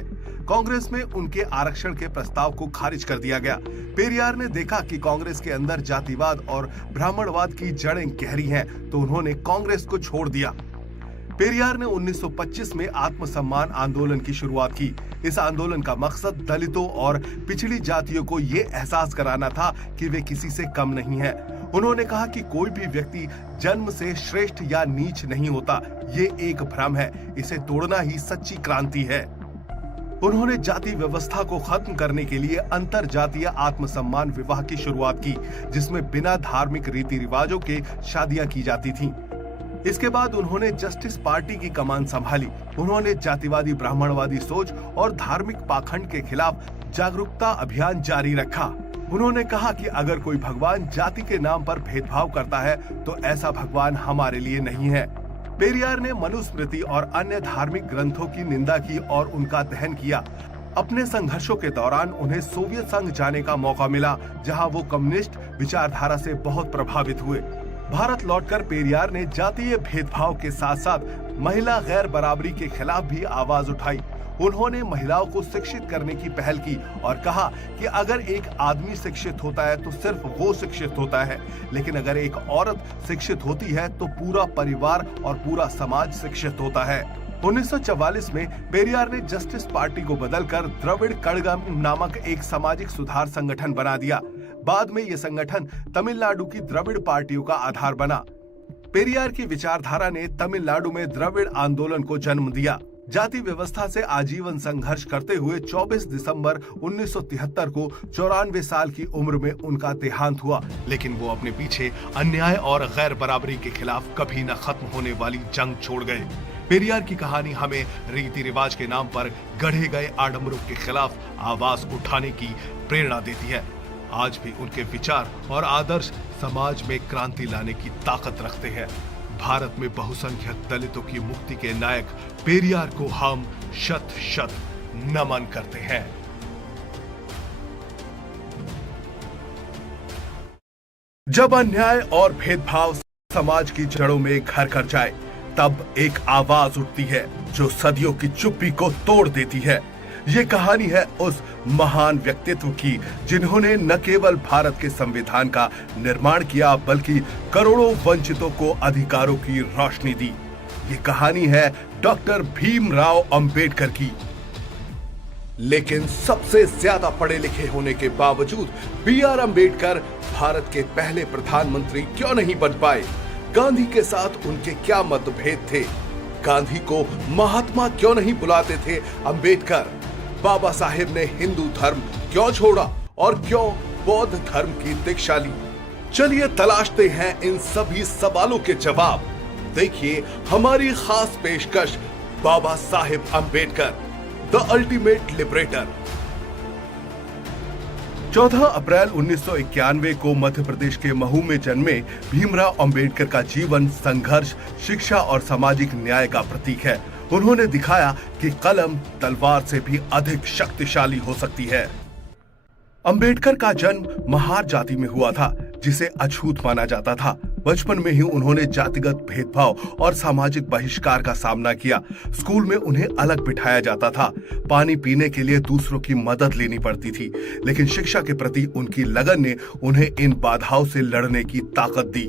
कांग्रेस में उनके आरक्षण के प्रस्ताव को खारिज कर दिया गया। पेरियार ने देखा कि कांग्रेस के अंदर जातिवाद और ब्राह्मणवाद की जड़ें गहरी हैं, तो उन्होंने कांग्रेस को छोड़ दिया। पेरियार ने 1925 में आत्मसम्मान आंदोलन की शुरुआत की। इस आंदोलन का मकसद दलितों और पिछड़ी जातियों को ये एहसास कराना था कि वे किसी से कम नहीं हैं। उन्होंने कहा कि कोई भी व्यक्ति जन्म से श्रेष्ठ या नीच नहीं होता, ये एक भ्रम है। इसे तोड़ना ही सच्ची क्रांति है। उन्होंने जाति व्यवस्था को खत्म करने के लिए अंतर जातीय आत्मसम्मान विवाह की शुरुआत की, जिसमें बिना धार्मिक रीति रिवाजों के शादियां की जाती थीं। इसके बाद उन्होंने जस्टिस पार्टी की कमान संभाली। उन्होंने जातिवादी ब्राह्मणवादी सोच और धार्मिक पाखंड के खिलाफ जागरूकता अभियान जारी रखा। उन्होंने कहा कि अगर कोई भगवान जाति के नाम पर भेदभाव करता है तो ऐसा भगवान हमारे लिए नहीं है। पेरियार ने मनुस्मृति और अन्य धार्मिक ग्रंथों की निंदा की और उनका दहन किया। अपने संघर्षों के दौरान उन्हें सोवियत संघ जाने का मौका मिला, जहां वो कम्युनिस्ट विचारधारा से बहुत प्रभावित हुए। भारत लौटकर पेरियार ने जातीय भेदभाव के साथ साथ महिला गैर बराबरी के खिलाफ भी आवाज उठाई। उन्होंने महिलाओं को शिक्षित करने की पहल की और कहा कि अगर एक आदमी शिक्षित होता है तो सिर्फ वो शिक्षित होता है, लेकिन अगर एक औरत शिक्षित होती है तो पूरा परिवार और पूरा समाज शिक्षित होता है। 1944 में पेरियार ने जस्टिस पार्टी को बदलकर द्रविड़ कड़गम नामक एक सामाजिक सुधार संगठन बना दिया। बाद में ये संगठन तमिलनाडु की द्रविड़ पार्टियों का आधार बना। पेरियार की विचारधारा ने तमिलनाडु में द्रविड़ आंदोलन को जन्म दिया। जाति व्यवस्था से आजीवन संघर्ष करते हुए 24 दिसंबर 1973 को 94 साल की उम्र में उनका देहांत हुआ, लेकिन वो अपने पीछे अन्याय और गैर बराबरी के खिलाफ कभी न खत्म होने वाली जंग छोड़ गए। पेरियार की कहानी हमें रीति रिवाज के नाम पर गढ़े गए आडंबरों के खिलाफ आवाज उठाने की प्रेरणा देती है। आज भी उनके विचार और आदर्श समाज में क्रांति लाने की ताकत रखते हैं। भारत में बहुसंख्यक दलितों की मुक्ति के नायक पेरियार को हम शत शत नमन करते हैं। जब अन्याय और भेदभाव समाज की जड़ों में घर कर जाए, तब एक आवाज उठती है जो सदियों की चुप्पी को तोड़ देती है। ये कहानी है उस महान व्यक्तित्व की जिन्होंने न केवल भारत के संविधान का निर्माण किया, बल्कि करोड़ों वंचितों को अधिकारों की रोशनी दी। ये कहानी है डॉक्टर भीमराव अंबेडकर की। लेकिन सबसे ज्यादा पढ़े लिखे होने के बावजूद B.R. अंबेडकर भारत के पहले प्रधानमंत्री क्यों नहीं बन पाए? गांधी के साथ उनके क्या मतभेद थे? गांधी को महात्मा क्यों नहीं बुलाते थे अंबेडकर? बाबा साहेब ने हिंदू धर्म क्यों छोड़ा और क्यों बौद्ध धर्म की दीक्षा ली? चलिए तलाशते हैं इन सभी सवालों के जवाब। देखिए हमारी खास पेशकश Baba Saheb Ambedkar, the ultimate liberator. 14 अप्रैल 1991 को मध्य प्रदेश के महू में जन्मे भीमराव अंबेडकर का जीवन संघर्ष, शिक्षा और सामाजिक न्याय का प्रतीक है। उन्होंने दिखाया कि कलम तलवार से भी अधिक शक्तिशाली हो सकती है। अंबेडकर का जन्म महार जाति में हुआ था, जिसे अछूत माना जाता था। बचपन में ही उन्होंने जातिगत भेदभाव और सामाजिक बहिष्कार का सामना किया। स्कूल में उन्हें अलग बिठाया जाता था। पानी पीने के लिए दूसरों की मदद लेनी पड़ती थी, लेकिन शिक्षा के प्रति उनकी लगन ने उन्हें इन बाधाओं से लड़ने की ताकत दी।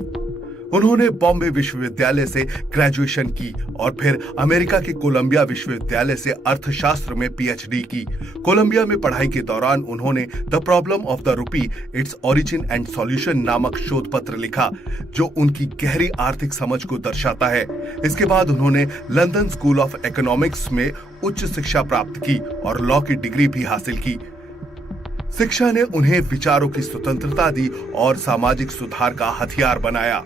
उन्होंने बॉम्बे विश्वविद्यालय से ग्रेजुएशन की और फिर अमेरिका के कोलंबिया विश्वविद्यालय से अर्थशास्त्र में पीएचडी की। कोलंबिया में पढ़ाई के दौरान उन्होंने the problem of the rupee, its origin and solution नामक शोध पत्र लिखा, जो उनकी गहरी आर्थिक समझ को दर्शाता है। इसके बाद उन्होंने लंदन स्कूल ऑफ इकोनॉमिक्स में उच्च शिक्षा प्राप्त की और लॉ की डिग्री भी हासिल की। शिक्षा ने उन्हें विचारों की स्वतंत्रता दी और सामाजिक सुधार का हथियार बनाया।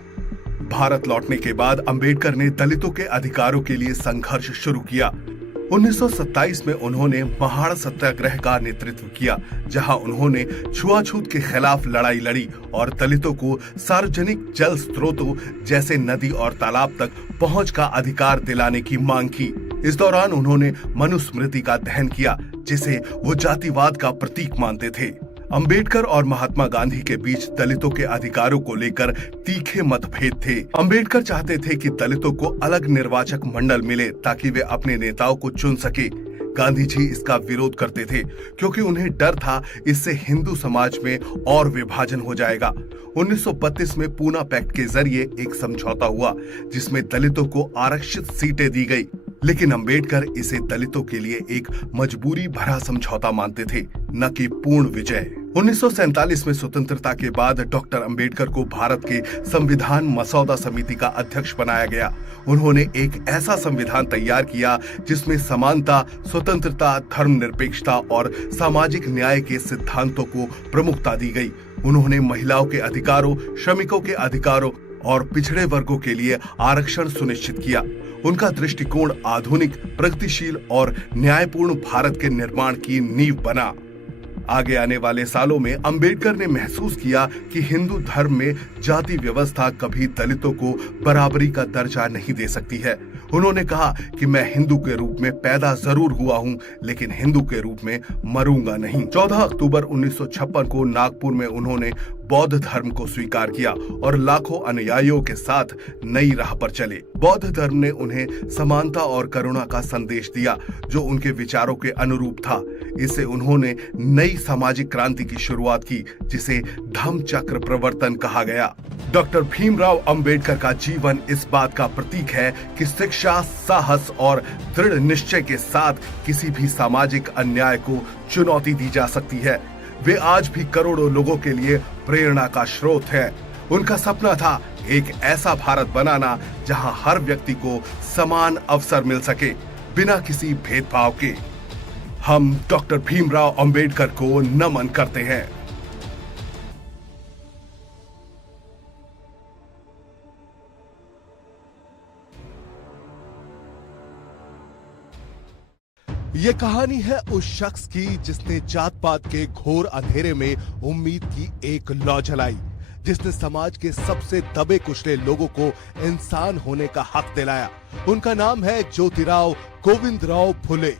भारत लौटने के बाद अंबेडकर ने दलितों के अधिकारों के लिए संघर्ष शुरू किया। 1927 में उन्होंने महाड़ सत्याग्रह का नेतृत्व किया, जहां उन्होंने छुआछूत के खिलाफ लड़ाई लड़ी और दलितों को सार्वजनिक जल स्रोतों जैसे नदी और तालाब तक पहुंच का अधिकार दिलाने की मांग की। इस दौरान उन्होंने मनुस्मृति का दहन किया, जिसे वो जातिवाद का प्रतीक मानते थे। अंबेडकर और महात्मा गांधी के बीच दलितों के अधिकारों को लेकर तीखे मतभेद थे। अंबेडकर चाहते थे कि दलितों को अलग निर्वाचक मंडल मिले ताकि वे अपने नेताओं को चुन सके। गांधी जी इसका विरोध करते थे, क्योंकि उन्हें डर था इससे हिंदू समाज में और विभाजन हो जाएगा। 1932 में पूना पैक्ट के जरिए एक समझौता हुआ, जिसमें दलितों को आरक्षित सीटें दी गई, लेकिन अंबेडकर इसे दलितों के लिए एक मजबूरी भरा समझौता मानते थे, न कि पूर्ण विजय। 1947 में स्वतंत्रता के बाद डॉक्टर अंबेडकर को भारत के संविधान मसौदा समिति का अध्यक्ष बनाया गया। उन्होंने एक ऐसा संविधान तैयार किया जिसमें समानता, स्वतंत्रता, धर्मनिरपेक्षता और सामाजिक न्याय के सिद्धांतों को प्रमुखता दी गई। उन्होंने महिलाओं के अधिकारों, श्रमिकों के अधिकारों और पिछड़े वर्गों के लिए आरक्षण सुनिश्चित किया। उनका दृष्टिकोण आधुनिक, प्रगतिशील और न्यायपूर्ण भारत के निर्माण की नींव बना। आगे आने वाले सालों में अंबेडकर ने महसूस किया कि हिंदू धर्म में जाति व्यवस्था कभी दलितों को बराबरी का दर्जा नहीं दे सकती है। उन्होंने कहा कि मैं हिंदू के रूप में पैदा जरूर हुआ हूं, लेकिन हिंदू के रूप में मरूंगा नहीं। 14 अक्टूबर 1956 को नागपुर में उन्होंने बौद्ध धर्म को स्वीकार किया और लाखों अनुयायियों के साथ नई राह पर चले। बौद्ध धर्म ने उन्हें समानता और करुणा का संदेश दिया, जो उनके विचारों के अनुरूप था। इससे उन्होंने नई सामाजिक क्रांति की शुरुआत की, जिसे धम्म चक्र प्रवर्तन कहा गया। डॉक्टर भीमराव अंबेडकर का जीवन इस बात का प्रतीक है कि शिक्षा, साहस और दृढ़ निश्चय के साथ किसी भी सामाजिक अन्याय को चुनौती दी जा सकती है। वे आज भी करोड़ों लोगों के लिए प्रेरणा का स्रोत है। उनका सपना था एक ऐसा भारत बनाना जहां हर व्यक्ति को समान अवसर मिल सके, बिना किसी भेदभाव के। हम डॉक्टर भीमराव अंबेडकर को नमन करते हैं। ये कहानी है उस शख्स की जिसने जात पात के घोर अंधेरे में उम्मीद की एक लौ जलाई, जिसने समाज के सबसे दबे कुचले लोगों को इंसान होने का हक दिलाया। उनका नाम है ज्योतिराव गोविंदराव फुले।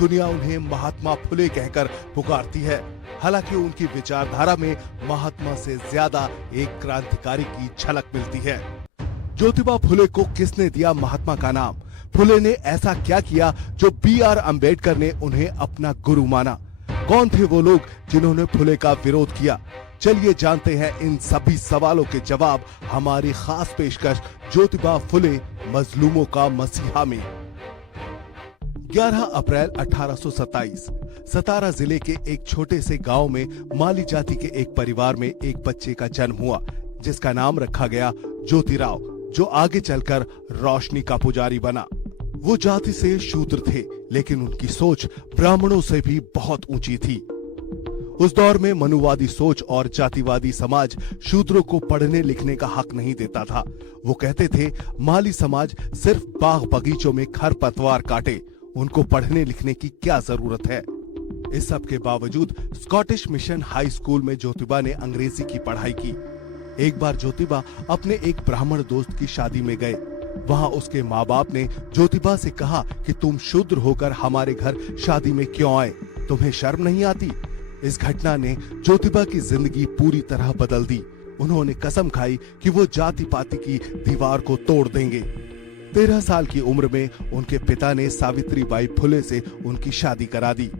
दुनिया उन्हें महात्मा फुले कहकर पुकारती है। हालांकि उनकी विचारधारा में महात्मा से ज्यादा एक क्रांतिकारी की झलक मिलती है। ज्योतिबा फुले को किसने दिया महात्मा का नाम? फुले ने ऐसा क्या किया जो बी.आर. अंबेडकर ने उन्हें अपना गुरु माना? कौन थे वो लोग जिन्होंने फुले का विरोध किया? चलिए जानते हैं इन सभी सवालों के जवाब हमारी खास पेशकश ज्योतिबा फुले मजलूमों का मसीहा में। 11 अप्रैल 1827 सतारा जिले के एक छोटे से गांव में माली जाति के एक परिवार में एक बच्चे का जन्म हुआ, जिसका नाम रखा गया ज्योतिराव, जो आगे चलकर रोशनी का पुजारी बना। वो जाति से शूद्र थे, लेकिन उनकी सोच ब्राह्मणों से भी बहुत ऊंची थी। उस दौर में मनुवादी सोच और जातिवादी समाज शूद्रों को पढ़ने लिखने का हक नहीं देता था। वो कहते थे माली समाज सिर्फ बाग बगीचों में खरपतवार काटे, उनको पढ़ने लिखने की क्या जरूरत है। इस सब के बावजूद स्कॉटिश मिशन हाई स्कूल में ज्योतिबा ने अंग्रेजी की पढ़ाई की। एक बार ज्योतिबा अपने एक ब्राह्मण दोस्त की शादी में गए। वहां उसके माँ बाप ने ज्योतिबा से कहा कि तुम शूद्र होकर हमारे घर शादी में क्यों आए, तुम्हें शर्म नहीं आती? इस घटना ने ज्योतिबा की जिंदगी पूरी तरह बदल दी। उन्होंने कसम खाई कि वो जाति पाति की दीवार को तोड़ देंगे। 13 साल की उम्र में उनके पिता ने सावित्रीबाई फुले से उनकी शादी करा दी।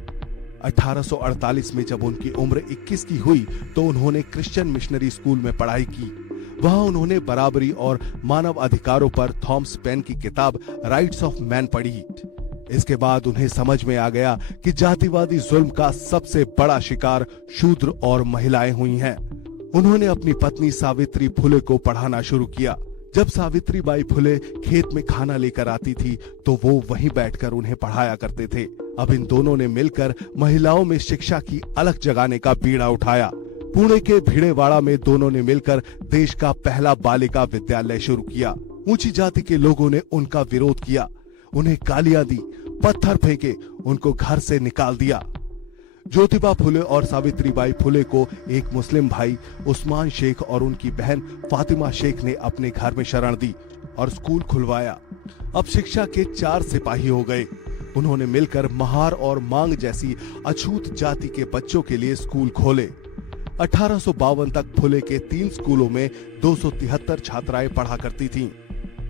1848 में जब उनकी उम्र 21 की हुई तो उन्होंने क्रिश्चियन मिशनरी स्कूल में पढ़ाई की। वहां उन्होंने बराबरी और मानव अधिकारों पर थॉमस पेन की किताब राइट्स ऑफ मैन पढ़ी। इसके बाद उन्हें समझ में आ गया कि जातिवादी जुल्म का सबसे बड़ा शिकार शूद्र और महिलाएं हुई हैं। उन्होंने अपनी पत्नी सावित्री फुले को पढ़ाना शुरू किया। जब सावित्रीबाई फुले खेत में खाना लेकर आती थी तो वो वहीं बैठकर उन्हें पढ़ाया करते थे। अब इन दोनों ने मिलकर महिलाओं में शिक्षा की अलख जगाने का बीड़ा उठाया। पुणे के भिड़ेवाड़ा में दोनों ने मिलकर देश का पहला बालिका विद्यालय शुरू किया। ऊंची जाति के लोगों ने उनका विरोध किया, उन्हें गालियां दी, पत्थर फेंके, उनको घर से निकाल दिया। ज्योतिबा फुले और सावित्रीबाई फुले को एक मुस्लिम भाई उस्मान शेख और उनकी बहन फातिमा शेख ने अपने घर में शरण दी और स्कूल खुलवाया। अब शिक्षा के 4 सिपाही हो गए। उन्होंने मिलकर महार और मांग जैसी अछूत जाति के बच्चों के लिए स्कूल खोले। 1852 तक फुले के 3 स्कूलों में 273 छात्राएं पढ़ा करती थीं।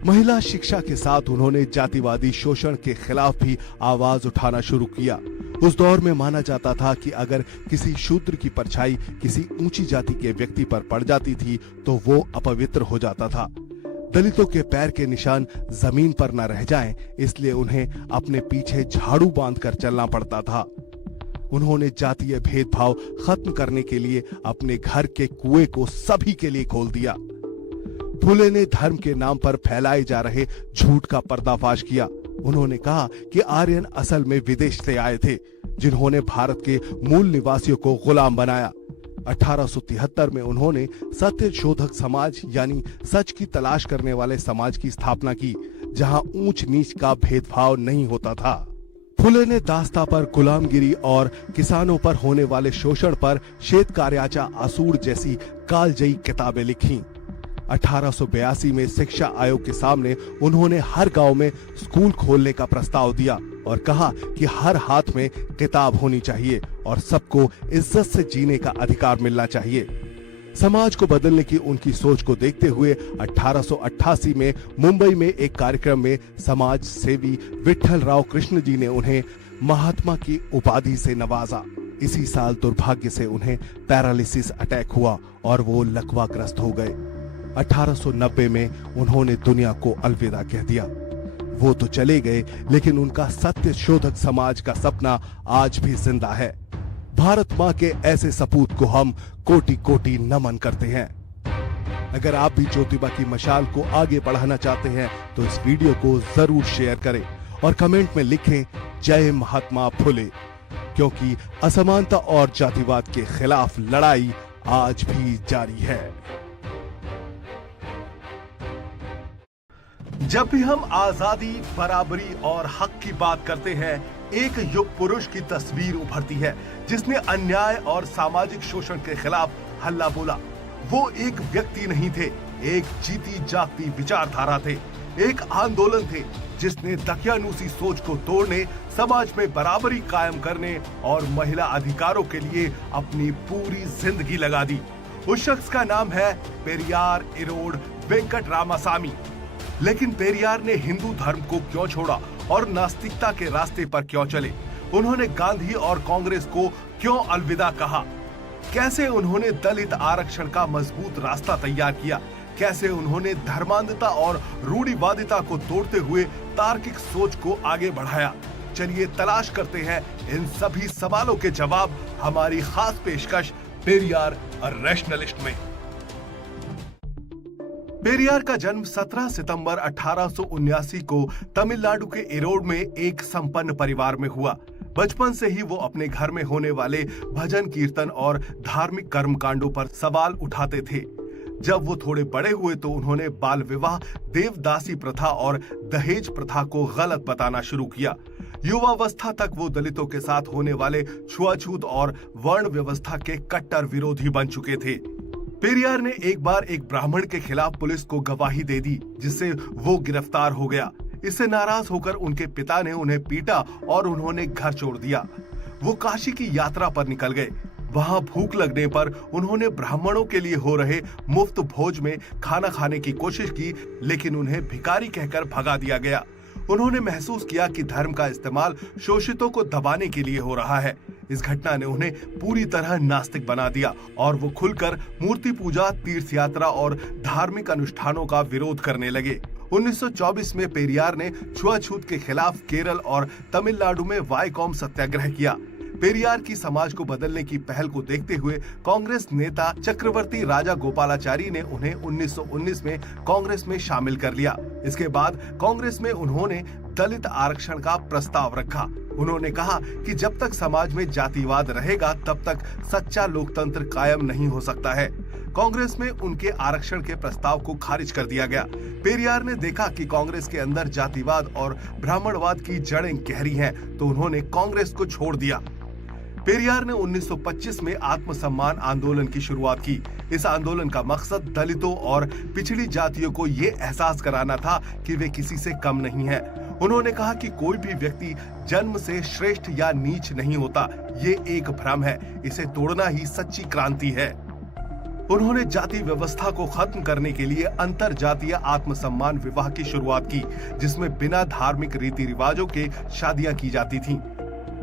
महिला शिक्षा के साथ उन्होंने जातिवादी शोषण के खिलाफ भी आवाज उठाना शुरू किया। उस दौर में माना जाता था कि अगर किसी शूद्र की परछाई किसी ऊंची जाति के व्यक्ति पर पड़ जाती थी तो वो अपवित्र हो जाता था। दलितों के पैर के निशान जमीन पर न रह जाएं, इसलिए उन्हें अपने पीछे झाड़ू बांधकर चलना पड़ता था। उन्होंने जातीय भेदभाव खत्म करने के लिए अपने घर के कुएं को सभी के लिए खोल दिया। फुले ने धर्म के नाम पर फैलाए जा रहे झूठ का पर्दाफाश किया। उन्होंने कहा कि आर्यन असल में विदेश से आए थे, जिन्होंने भारत के मूल निवासियों को गुलाम बनाया। 1873 में उन्होंने सत्य शोधक समाज यानी सच की तलाश करने वाले समाज की स्थापना की, जहां ऊंच नीच का भेदभाव नहीं होता था। फुले ने दास्ता पर गुलामगिरी और किसानों पर होने वाले शोषण पर श्वेत कार्याचा असूर जैसी कालजयी किताबें लिखी। 1882 में शिक्षा आयोग के सामने उन्होंने हर गांव में स्कूल खोलने का प्रस्ताव दिया और कहा कि हर हाथ में किताब होनी चाहिए और सबको इज्जत से जीने का अधिकार मिलना चाहिए। समाज को बदलने की उनकी सोच को देखते हुए 1888 में मुंबई में एक कार्यक्रम में समाज सेवी विट्ठल राव कृष्ण जी ने उन्हें महात्मा की उपाधि से नवाजा। इसी साल दुर्भाग्य से उन्हें पैरालिसिस अटैक हुआ और वो लकवाग्रस्त हो गए। 1890 में उन्होंने दुनिया को अलविदा कह दिया। वो तो चले गए, लेकिन उनका सत्य शोधक समाज का सपना आज भी जिंदा है। भारत माँ के ऐसे सपूत को हम कोटि कोटि नमन करते हैं। अगर आप भी ज्योतिबा की मशाल को आगे बढ़ाना चाहते हैं तो इस वीडियो को जरूर शेयर करें और कमेंट में लिखें जय महात्मा फुले, क्योंकि असमानता और जातिवाद के खिलाफ लड़ाई आज भी जारी है। जब भी हम आजादी, बराबरी और हक की बात करते हैं, एक युग पुरुष की तस्वीर उभरती है जिसने अन्याय और सामाजिक शोषण के खिलाफ हल्ला बोला। वो एक व्यक्ति नहीं थे, एक जीती जागती विचारधारा थे, एक आंदोलन थे जिसने दकियानूसी सोच को तोड़ने, समाज में बराबरी कायम करने और महिला अधिकारों के लिए अपनी पूरी जिंदगी लगा दी। उस शख्स का नाम है पेरियार इरोड वेंकट रामासामी। लेकिन पेरियार ने हिंदू धर्म को क्यों छोड़ा और नास्तिकता के रास्ते पर क्यों चले? उन्होंने गांधी और कांग्रेस को क्यों अलविदा कहा? कैसे उन्होंने दलित आरक्षण का मजबूत रास्ता तैयार किया? कैसे उन्होंने धर्मांधता और रूढ़िवादिता को तोड़ते हुए तार्किक सोच को आगे बढ़ाया? चलिए तलाश करते हैं इन सभी सवालों के जवाब हमारी खास पेशकश पेरियार अ रैशनलिस्ट में। पेरियार का जन्म 17 सितंबर 1879 को तमिलनाडु के इरोड में एक संपन्न परिवार में हुआ। बचपन से ही वो अपने घर में होने वाले भजन कीर्तन और धार्मिक कर्मकांडों पर सवाल उठाते थे। जब वो थोड़े बड़े हुए तो उन्होंने बाल विवाह, देवदासी प्रथा और दहेज प्रथा को गलत बताना शुरू किया। युवावस्था तक वो दलितों के साथ होने वाले छुआछूत और वर्ण व्यवस्था के कट्टर विरोधी बन चुके थे। पेरियार ने एक बार एक ब्राह्मण के खिलाफ पुलिस को गवाही दे दी, जिससे वो गिरफ्तार हो गया। इससे नाराज होकर उनके पिता ने उन्हें पीटा और उन्होंने घर छोड़ दिया। वो काशी की यात्रा पर निकल गए। वहां भूख लगने पर उन्होंने ब्राह्मणों के लिए हो रहे मुफ्त भोज में खाना खाने की कोशिश की, लेकिन उन्हें भिखारी कहकर भगा दिया गया। उन्होंने महसूस किया कि धर्म का इस्तेमाल शोषितों को दबाने के लिए हो रहा है। इस घटना ने उन्हें पूरी तरह नास्तिक बना दिया और वो खुलकर मूर्ति पूजा, तीर्थ यात्रा और धार्मिक अनुष्ठानों का विरोध करने लगे। 1924 में पेरियार ने छुआछूत के खिलाफ केरल और तमिलनाडु में वाईकॉम सत्याग्रह किया। पेरियार की समाज को बदलने की पहल को देखते हुए कांग्रेस नेता चक्रवर्ती राजा गोपालाचारी ने उन्हें 1919 में कांग्रेस में शामिल कर लिया। इसके बाद कांग्रेस में उन्होंने दलित आरक्षण का प्रस्ताव रखा। उन्होंने कहा कि जब तक समाज में जातिवाद रहेगा तब तक सच्चा लोकतंत्र कायम नहीं हो सकता है। कांग्रेस में उनके आरक्षण के प्रस्ताव को खारिज कर दिया गया। पेरियार ने देखा कि कांग्रेस के अंदर जातिवाद और ब्राह्मणवाद की जड़ें गहरी हैं, तो उन्होंने कांग्रेस को छोड़ दिया। पेरियार ने 1925 में आत्मसम्मान आंदोलन की शुरुआत की। इस आंदोलन का मकसद दलितों और पिछड़ी जातियों को ये एहसास कराना था कि वे किसी से कम नहीं हैं। उन्होंने कहा कि कोई भी व्यक्ति जन्म से श्रेष्ठ या नीच नहीं होता, ये एक भ्रम है। इसे तोड़ना ही सच्ची क्रांति है। उन्होंने जाति व्यवस्था को खत्म करने के लिए अंतर जातीय आत्मसम्मान विवाह की शुरुआत की, जिसमें बिना धार्मिक रीति रिवाजों के शादियां की जाती थीं।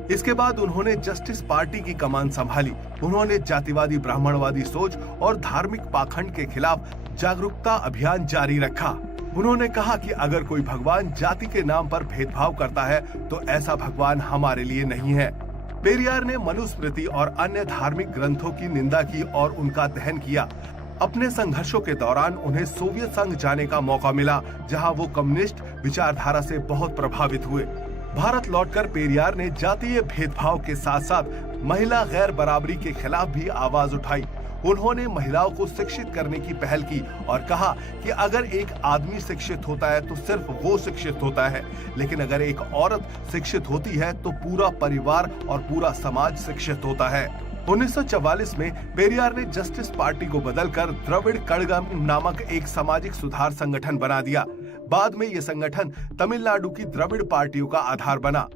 इसके बाद उन्होंने जस्टिस पार्टी की कमान संभाली। उन्होंने जातिवादी ब्राह्मणवादी सोच और धार्मिक पाखंड के खिलाफ जागरूकता अभियान जारी रखा। उन्होंने कहा कि अगर कोई भगवान जाति के नाम पर भेदभाव करता है तो ऐसा भगवान हमारे लिए नहीं है। पेरियार ने मनुस्मृति और अन्य धार्मिक ग्रंथों की निंदा की और उनका दहन किया। अपने संघर्षों के दौरान उन्हें सोवियत संघ जाने का मौका मिला, जहां वो कम्युनिस्ट विचारधारा से बहुत प्रभावित हुए। भारत लौटकर पेरियार ने जातीय भेदभाव के साथ साथ महिला गैर बराबरी के खिलाफ भी आवाज उठाई। उन्होंने महिलाओं को शिक्षित करने की पहल की और कहा कि अगर एक आदमी शिक्षित होता है तो सिर्फ वो शिक्षित होता है, लेकिन अगर एक औरत शिक्षित होती है तो पूरा परिवार और पूरा समाज शिक्षित होता है। 1944 में पेरियार ने जस्टिस पार्टी को बदलकर द्रविड़ कड़गम नामक एक सामाजिक सुधार संगठन बना दिया। बाद में यह संगठन तमिलनाडु की द्रविड़ पार्टियों का आधार बना।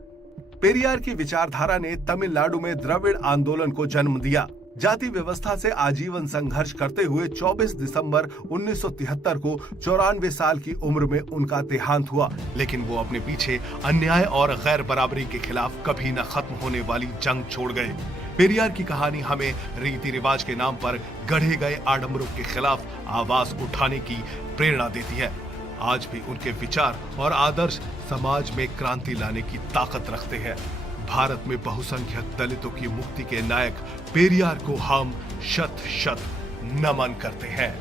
पेरियार की विचारधारा ने तमिलनाडु में द्रविड़ आंदोलन को जन्म दिया। जाति व्यवस्था से आजीवन संघर्ष करते हुए 24 दिसंबर 1973 को 94 साल की उम्र में उनका देहांत हुआ, लेकिन वो अपने पीछे अन्याय और गैर बराबरी के खिलाफ कभी न खत्म होने वाली जंग छोड़ गए। पेरियार की कहानी हमें रीति रिवाज के नाम पर गढ़े गए आडंबरों के खिलाफ आवाज उठाने की प्रेरणा देती है। आज भी उनके विचार और आदर्श समाज में क्रांति लाने की ताकत रखते हैं। भारत में बहुसंख्यक दलितों की मुक्ति के नायक पेरियार को हम शत शत नमन करते हैं।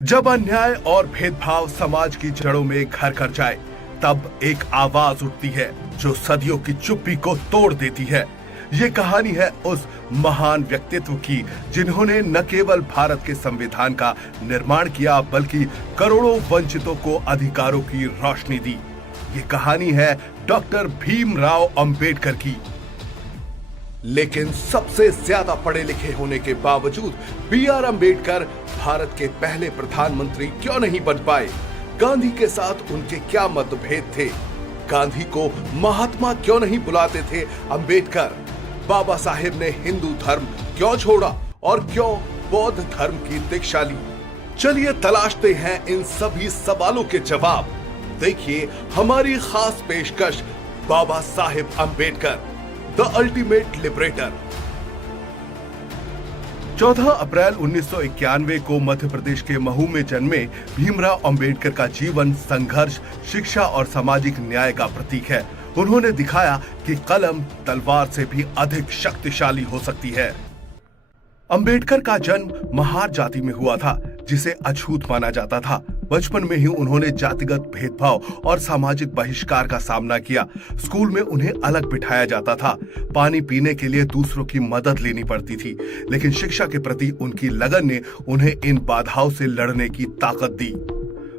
जब अन्याय और भेदभाव समाज की जड़ों में घर कर जाए, तब एक आवाज उठती है जो सदियों की चुप्पी को तोड़ देती है। ये कहानी है उस महान व्यक्तित्व की जिन्होंने न केवल भारत के संविधान का निर्माण किया, बल्कि करोड़ों वंचितों को अधिकारों की रोशनी दी। ये कहानी है डॉक्टर भीमराव अंबेडकर की। लेकिन सबसे ज्यादा पढ़े लिखे होने के बावजूद B.R. अंबेडकर भारत के पहले प्रधानमंत्री क्यों नहीं बन पाए? गांधी के साथ उनके क्या मतभेद थे? गांधी को महात्मा क्यों नहीं बुलाते थे अंबेडकर? बाबा साहेब ने हिंदू धर्म क्यों छोड़ा और क्यों बौद्ध धर्म की दीक्षा ली? चलिए तलाशते हैं इन सभी सवालों के जवाब। देखिए हमारी खास पेशकश, Baba Saheb Ambedkar, the ultimate liberator. 14 अप्रैल 1991 को मध्य प्रदेश के महू में जन्मे भीमराव अंबेडकर का जीवन संघर्ष, शिक्षा और सामाजिक न्याय का प्रतीक है। उन्होंने दिखाया कि कलम तलवार से भी अधिक शक्तिशाली हो सकती है। अंबेडकर का जन्म महार जाति में हुआ था, जिसे अछूत माना जाता था। बचपन में ही उन्होंने जातिगत भेदभाव और सामाजिक बहिष्कार का सामना किया। स्कूल में उन्हें अलग बिठाया जाता था। पानी पीने के लिए दूसरों की मदद लेनी पड़ती थी, लेकिन शिक्षा के प्रति उनकी लगन ने उन्हें इन बाधाओं से लड़ने की ताकत दी।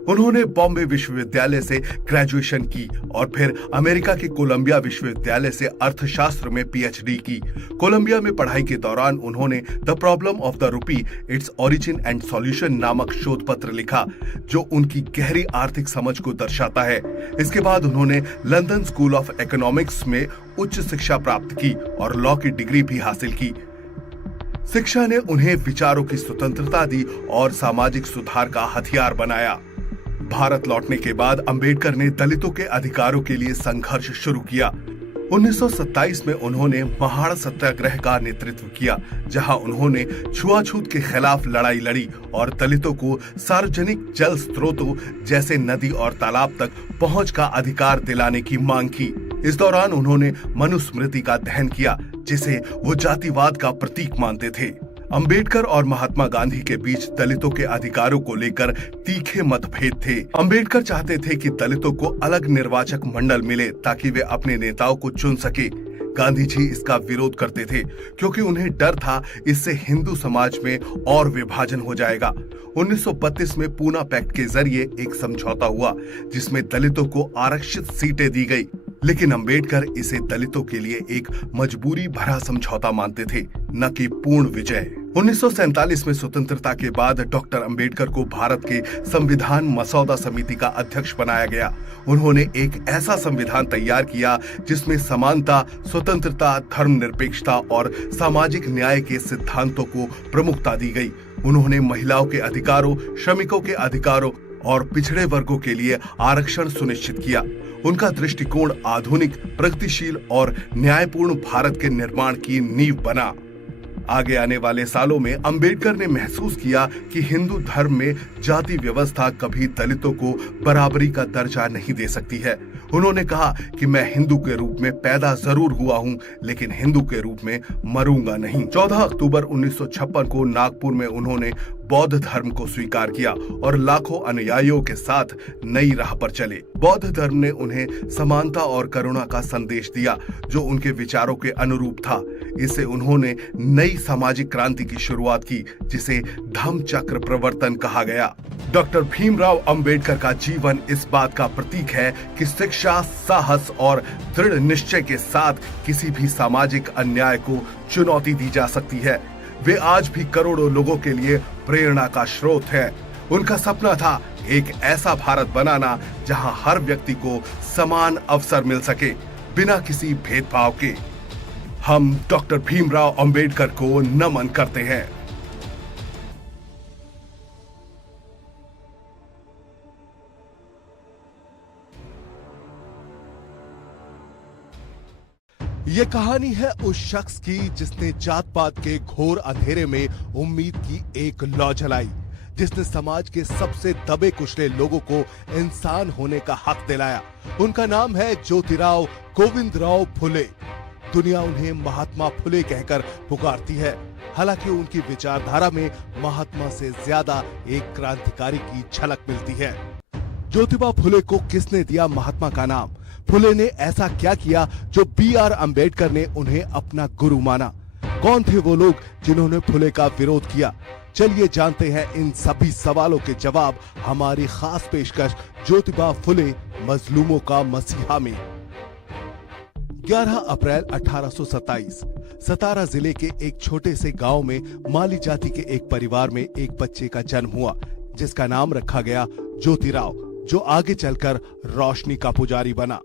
उन्होंने बॉम्बे विश्वविद्यालय से ग्रेजुएशन की और फिर अमेरिका के कोलंबिया विश्वविद्यालय से अर्थशास्त्र में पीएचडी की। कोलंबिया में पढ़ाई के दौरान उन्होंने the problem of the rupee, its origin and solution नामक शोध पत्र लिखा, जो उनकी गहरी आर्थिक समझ को दर्शाता है। इसके बाद उन्होंने लंदन स्कूल ऑफ इकोनॉमिक्स में उच्च शिक्षा प्राप्त की और लॉ की डिग्री भी हासिल की। शिक्षा ने उन्हें विचारों की स्वतंत्रता दी और सामाजिक सुधार का हथियार बनाया। भारत लौटने के बाद अंबेडकर ने दलितों के अधिकारों के लिए संघर्ष शुरू किया। 1927 में उन्होंने महाड़ सत्याग्रह का नेतृत्व किया, जहां उन्होंने छुआछूत के खिलाफ लड़ाई लड़ी और दलितों को सार्वजनिक जल स्रोतों जैसे नदी और तालाब तक पहुंच का अधिकार दिलाने की मांग की। इस दौरान उन्होंने मनुस्मृति का दहन किया, जिसे वो जातिवाद का प्रतीक मानते थे। अंबेडकर और महात्मा गांधी के बीच दलितों के अधिकारों को लेकर तीखे मतभेद थे। अंबेडकर चाहते थे कि दलितों को अलग निर्वाचक मंडल मिले ताकि वे अपने नेताओं को चुन सके। गांधी जी इसका विरोध करते थे क्योंकि उन्हें डर था इससे हिंदू समाज में और विभाजन हो जाएगा। 1932 में पूना पैक्ट के जरिए एक समझौता हुआ जिसमें दलितों को आरक्षित सीटें दी गई, लेकिन अंबेडकर इसे दलितों के लिए एक मजबूरी भरा समझौता मानते थे, न कि पूर्ण विजय। 1947 में स्वतंत्रता के बाद डॉक्टर अंबेडकर को भारत के संविधान मसौदा समिति का अध्यक्ष बनाया गया। उन्होंने एक ऐसा संविधान तैयार किया जिसमें समानता, स्वतंत्रता, धर्मनिरपेक्षता और सामाजिक न्याय के सिद्धांतों को प्रमुखता दी गई। उन्होंने महिलाओं के अधिकारों, श्रमिकों के अधिकारों और पिछड़े वर्गों के लिए आरक्षण सुनिश्चित किया। उनका दृष्टिकोण आधुनिक, प्रगतिशील और न्यायपूर्ण भारत के निर्माण की नींव बना। आगे आने वाले सालों में अंबेडकर ने महसूस किया कि हिंदू धर्म में जाति व्यवस्था कभी दलितों को बराबरी का दर्जा नहीं दे सकती है। उन्होंने कहा कि मैं हिंदू के रूप में पैदा जरूर हुआ हूं, लेकिन हिंदू के रूप में मरूंगा नहीं। 14 अक्टूबर 1956 को नागपुर में उन्होंने बौद्ध धर्म को स्वीकार किया और लाखों अनुयायियों के साथ नई राह पर चले। बौद्ध धर्म ने उन्हें समानता और करुणा का संदेश दिया, जो उनके विचारों के अनुरूप था। इससे उन्होंने नई सामाजिक क्रांति की शुरुआत की, जिसे धम्म चक्र प्रवर्तन कहा गया। डॉक्टर भीमराव अंबेडकर का जीवन इस बात का प्रतीक है कि शिक्षा, साहस और दृढ़ निश्चय के साथ किसी भी सामाजिक अन्याय को चुनौती दी जा सकती है। वे आज भी करोड़ों लोगों के लिए प्रेरणा का स्रोत है। उनका सपना था एक ऐसा भारत बनाना जहां हर व्यक्ति को समान अवसर मिल सके, बिना किसी भेदभाव के। हम डॉक्टर भीमराव अंबेडकर को नमन करते हैं। ये कहानी है उस शख्स की जिसने जात पात के घोर अंधेरे में उम्मीद की एक लौ जलाई, जिसने समाज के सबसे दबे कुचले लोगों को इंसान होने का हक दिलाया। उनका नाम है ज्योतिराव गोविंदराव फुले। दुनिया उन्हें महात्मा फुले कहकर पुकारती है, हालांकि उनकी विचारधारा में महात्मा से ज्यादा एक क्रांतिकारी की झलक मिलती है। ज्योतिबा फुले को किसने दिया महात्मा का नाम? फुले ने ऐसा क्या किया जो बी.आर. अंबेडकर ने उन्हें अपना गुरु माना? कौन थे वो लोग जिन्होंने फुले का विरोध किया? चलिए जानते हैं इन सभी सवालों के जवाब हमारी खास पेशकश ज्योतिबा फुले मजलूमों का मसीहा में। 11 अप्रैल 1827 सतारा जिले के एक छोटे से गांव में माली जाति के एक परिवार में एक बच्चे का जन्म हुआ, जिसका नाम रखा गया ज्योतिराव, जो आगे चलकर रोशनी का पुजारी बना।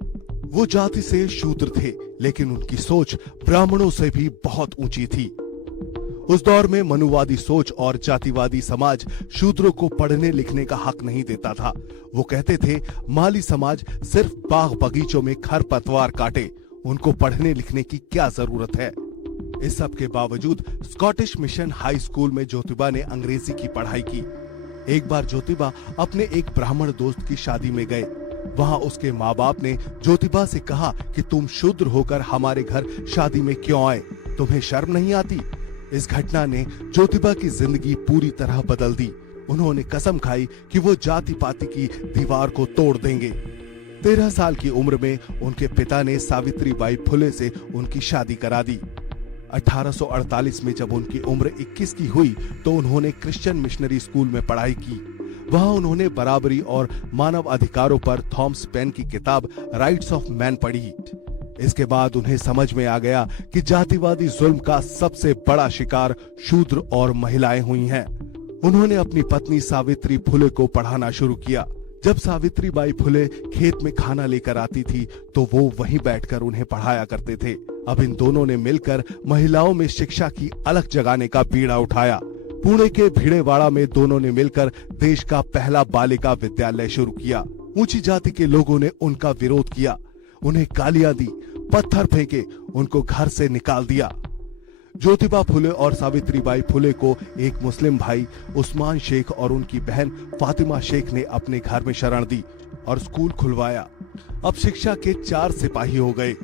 वो जाति से शूद्र थे, लेकिन उनकी सोच ब्राह्मणों से भी बहुत ऊंची थी। उस दौर में मनुवादी सोच और जातिवादी समाज शूद्रों को पढ़ने लिखने का हक नहीं देता था। वो कहते थे माली समाज सिर्फ बाग बगीचों में खरपतवार काटे, उनको पढ़ने लिखने की क्या जरूरत है। इस सब के बावजूद स्कॉटिश मिशन हाई स्कूल में ज्योतिबा ने अंग्रेजी की पढ़ाई की। एक बार ज्योतिबा अपने एक ब्राह्मण दोस्त की शादी में गए। वहां उसके माँ बाप ने ज्योतिबा से कहा कि तुम शूद्र होकर हमारे घर शादी में क्यों आए, तुम्हें शर्म नहीं आती? इस घटना ने ज्योतिबा की जिंदगी पूरी तरह बदल दी। उन्होंने कसम खाई कि वो जाति पाति की दीवार को तोड़ देंगे। 13 साल की उम्र में उनके पिता ने सावित्रीबाई फुले से उनकी शादी करा दी। 1848 में जब उनकी उम्र 21 की हुई तो उन्होंने क्रिश्चियन मिशनरी स्कूल में पढ़ाई की। वहां उन्होंने बराबरी और मानव अधिकारों पर थॉमस पेन की किताब राइट्स ऑफ मैन पढ़ी। इसके बाद उन्हें समझ में आ गया कि जातिवादी जुल्म का सबसे बड़ा शिकार शूद्र और महिलाएं हुई हैं। उन्होंने अपनी पत्नी सावित्री फुले को पढ़ाना शुरू किया। जब सावित्रीबाई फुले खेत में खाना लेकर आती थी तो वो वहीं बैठकर उन्हें पढ़ाया करते थे। अब इन दोनों ने मिलकर महिलाओं में शिक्षा की अलख जगाने का बीड़ा उठाया। पुणे के भिड़ेवाड़ा में दोनों ने मिलकर देश का पहला बालिका विद्यालय शुरू किया। ऊंची जाति के लोगों ने उनका विरोध किया, उन्हें गालियां दी, पत्थर फेंके, उनको घर से निकाल दिया। ज्योतिबा फुले और सावित्रीबाई फुले को एक मुस्लिम भाई उस्मान शेख और उनकी बहन फातिमा शेख ने अपने घर में शरण दी और स्कूल खुलवाया। अब शिक्षा के 4 सिपाही हो गए।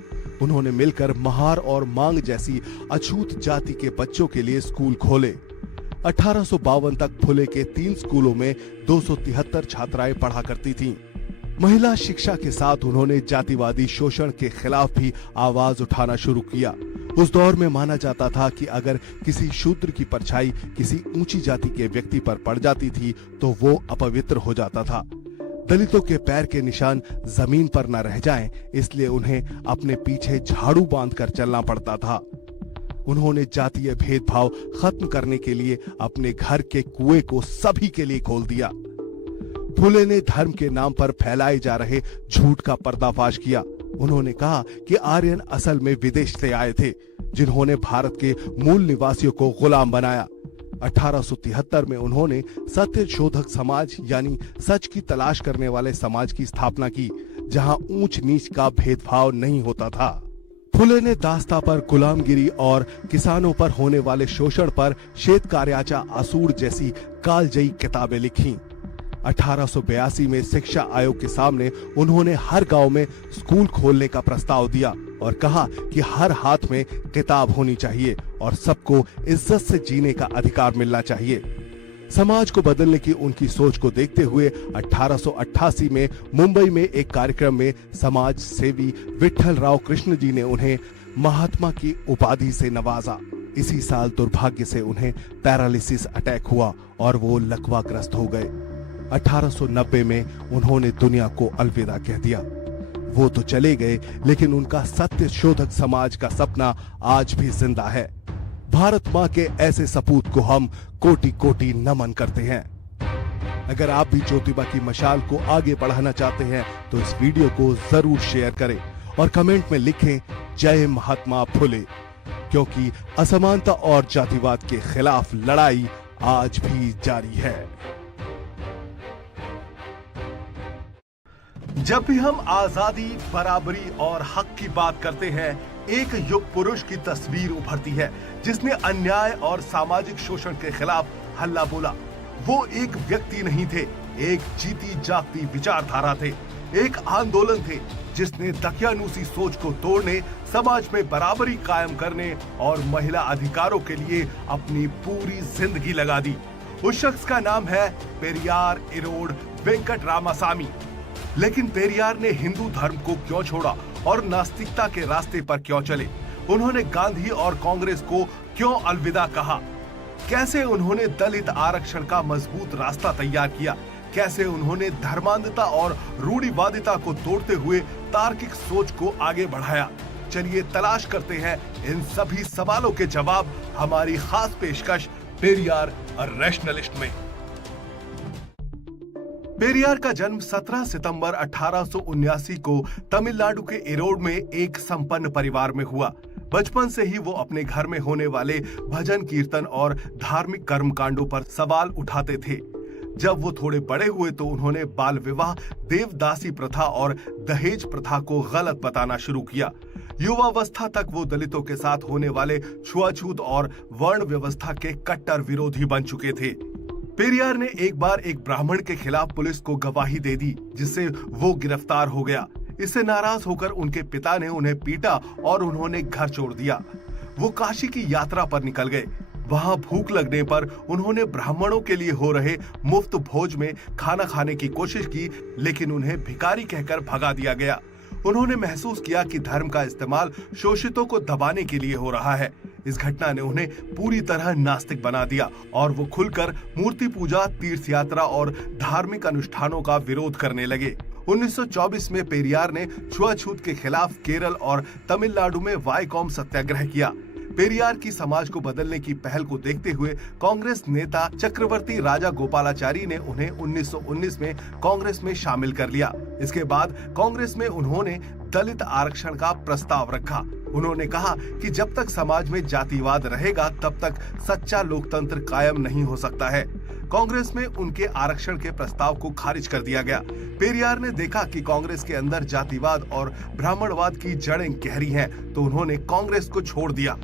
उन्होंने मिलकर महार और मांग जैसी अछूत जाति के बच्चों के लिए स्कूल खोले। 1852 तक फुले के 3 स्कूलों में 273 छात्राएं पढ़ा करती थीं। महिला शिक्षा के साथ उन्होंने जातिवादी शोषण के खिलाफ भी आवाज उठाना शुरू किया। उस दौर में माना जाता था कि अगर किसी शूद्र की परछाई किसी ऊंची जाति के व्यक्ति पर पड़ जाती थी तो वो अपवित्र हो जाता था। दलितों के पैर के निशान जमीन पर न रह जाएं, इसलिए उन्हें अपने पीछे झाड़ू बांधकर चलना पड़ता था। उन्होंने जातीय भेदभाव खत्म करने के लिए अपने घर के कुएं को सभी के लिए खोल दिया। फुले ने धर्म के नाम पर फैलाए जा रहे झूठ का पर्दाफाश किया। उन्होंने कहा कि आर्यन असल में विदेश से आए थे, जिन्होंने भारत के मूल निवासियों को गुलाम बनाया। 1873 में उन्होंने सत्य शोधक समाज यानी सच की तलाश करने वाले समाज की स्थापना की, जहां ऊंच नीच का भेदभाव नहीं होता था। फुले ने दास्ता पर गुलामगिरी और किसानों पर होने वाले शोषण पर श्वेत कार्याचा आसूर जैसी कालजयी किताबें लिखी। 1882 में शिक्षा आयोग के सामने उन्होंने हर गांव में स्कूल खोलने का प्रस्ताव दिया और कहा कि हर हाथ में किताब होनी चाहिए और सबको इज्जत से जीने का अधिकार मिलना चाहिए। समाज को बदलने की उनकी सोच को देखते हुए 1888 में मुंबई में एक कार्यक्रम में समाज सेवी विठल राव कृष्ण जी ने उन्हें महात्मा की उपाधि से नवाजा। इसी साल दुर्भाग्य से उन्हें पैरालिसिस अटैक हुआ और वो लकवाग्रस्त हो गए। 1890 में उन्होंने दुनिया को अलविदा कह दिया। वो तो चले गए, लेकिन उनका सत्य शोधक समाज का सपना आज भी जिंदा है। भारत माँ के ऐसे सपूत को हम कोटि कोटि नमन करते हैं। अगर आप भी ज्योतिबा की मशाल को आगे बढ़ाना चाहते हैं तो इस वीडियो को जरूर शेयर करें और कमेंट में लिखें जय महात्मा फुले, क्योंकि असमानता और जातिवाद के खिलाफ लड़ाई आज भी जारी है। जब भी हम आजादी, बराबरी और हक की बात करते हैं, एक युग पुरुष की तस्वीर उभरती है जिसने अन्याय और सामाजिक शोषण के खिलाफ हल्ला बोला। वो एक व्यक्ति नहीं थे, एक जीती जागती विचारधारा थे, एक आंदोलन थे जिसने दकियानूसी सोच को तोड़ने, समाज में बराबरी कायम करने और महिला अधिकारों के लिए अपनी पूरी जिंदगी लगा दी। उस शख्स का नाम है पेरियार इरोड वेंकट रामासामी। लेकिन पेरियार ने हिंदू धर्म को क्यों छोड़ा और नास्तिकता के रास्ते पर क्यों चले? उन्होंने गांधी और कांग्रेस को क्यों अलविदा कहा? कैसे उन्होंने दलित आरक्षण का मजबूत रास्ता तैयार किया? कैसे उन्होंने धर्मांधता और रूढ़िवादिता को तोड़ते हुए तार्किक सोच को आगे बढ़ाया? चलिए तलाश करते हैं इन सभी सवालों के जवाब हमारी खास पेशकश पेरियार अ रैशनलिस्ट में। पेरियार का जन्म 17 सितंबर 1879 को तमिलनाडु के इरोड में एक संपन्न परिवार में हुआ। बचपन से ही वो अपने घर में होने वाले भजन कीर्तन और धार्मिक कर्मकांडों पर सवाल उठाते थे। जब वो थोड़े बड़े हुए तो उन्होंने बाल विवाह, देवदासी प्रथा और दहेज प्रथा को गलत बताना शुरू किया। युवावस्था तक वो दलितों के साथ होने वाले छुआछूत और वर्ण व्यवस्था के कट्टर विरोधी बन चुके थे। पेरियार ने एक बार एक ब्राह्मण के खिलाफ पुलिस को गवाही दे दी, जिससे वो गिरफ्तार हो गया। इससे नाराज होकर उनके पिता ने उन्हें पीटा और उन्होंने घर छोड़ दिया। वो काशी की यात्रा पर निकल गए। वहां भूख लगने पर उन्होंने ब्राह्मणों के लिए हो रहे मुफ्त भोज में खाना खाने की कोशिश की, लेकिन उन्हें भिखारी कहकर भगा दिया गया। उन्होंने महसूस किया कि धर्म का इस्तेमाल शोषितों को दबाने के लिए हो रहा है, इस घटना ने उन्हें पूरी तरह नास्तिक बना दिया और वो खुलकर मूर्ति पूजा, तीर्थ यात्रा और धार्मिक अनुष्ठानों का विरोध करने लगे। 1924 में पेरियार ने छुआछूत के खिलाफ केरल और तमिलनाडु में वाईकॉम सत्याग्रह किया। पेरियार की समाज को बदलने की पहल को देखते हुए कांग्रेस नेता चक्रवर्ती राजा गोपालाचारी ने उन्हें 1919 में कांग्रेस में शामिल कर लिया। इसके बाद कांग्रेस में उन्होंने दलित आरक्षण का प्रस्ताव रखा। उन्होंने कहा कि जब तक समाज में जातिवाद रहेगा तब तक सच्चा लोकतंत्र कायम नहीं हो सकता है। कांग्रेस में उनके आरक्षण के प्रस्ताव को खारिज कर दिया गया। पेरियार ने देखा कि कांग्रेस के अंदर जातिवाद और ब्राह्मणवाद की जड़ें गहरी हैं, तो उन्होंने कांग्रेस को छोड़ दिया।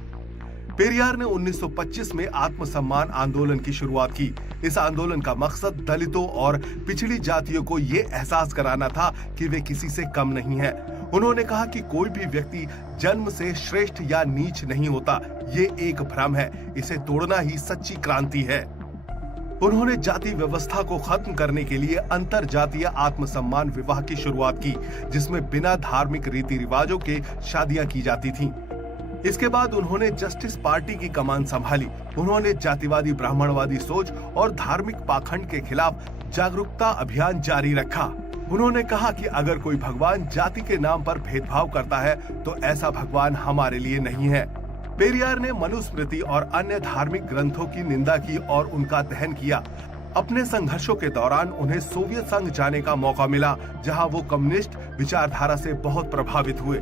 पेरियार ने 1925 में आत्मसम्मान आंदोलन की शुरुआत की। इस आंदोलन का मकसद दलितों और पिछड़ी जातियों को ये एहसास कराना था कि वे किसी से कम नहीं हैं। उन्होंने कहा कि कोई भी व्यक्ति जन्म से श्रेष्ठ या नीच नहीं होता, ये एक भ्रम है, इसे तोड़ना ही सच्ची क्रांति है। उन्होंने जाति व्यवस्था को खत्म करने के लिए अंतर जातीय आत्मसम्मान विवाह की शुरुआत की, जिसमें बिना धार्मिक रीति रिवाजों के शादियां की जाती थीं। इसके बाद उन्होंने जस्टिस पार्टी की कमान संभाली। उन्होंने जातिवादी ब्राह्मणवादी सोच और धार्मिक पाखंड के खिलाफ जागरूकता अभियान जारी रखा। उन्होंने कहा कि अगर कोई भगवान जाति के नाम पर भेदभाव करता है तो ऐसा भगवान हमारे लिए नहीं है। पेरियार ने मनुस्मृति और अन्य धार्मिक ग्रंथों की निंदा की और उनका दहन किया। अपने संघर्षों के दौरान उन्हें सोवियत संघ जाने का मौका मिला, जहां वो कम्युनिस्ट विचारधारा से बहुत प्रभावित हुए।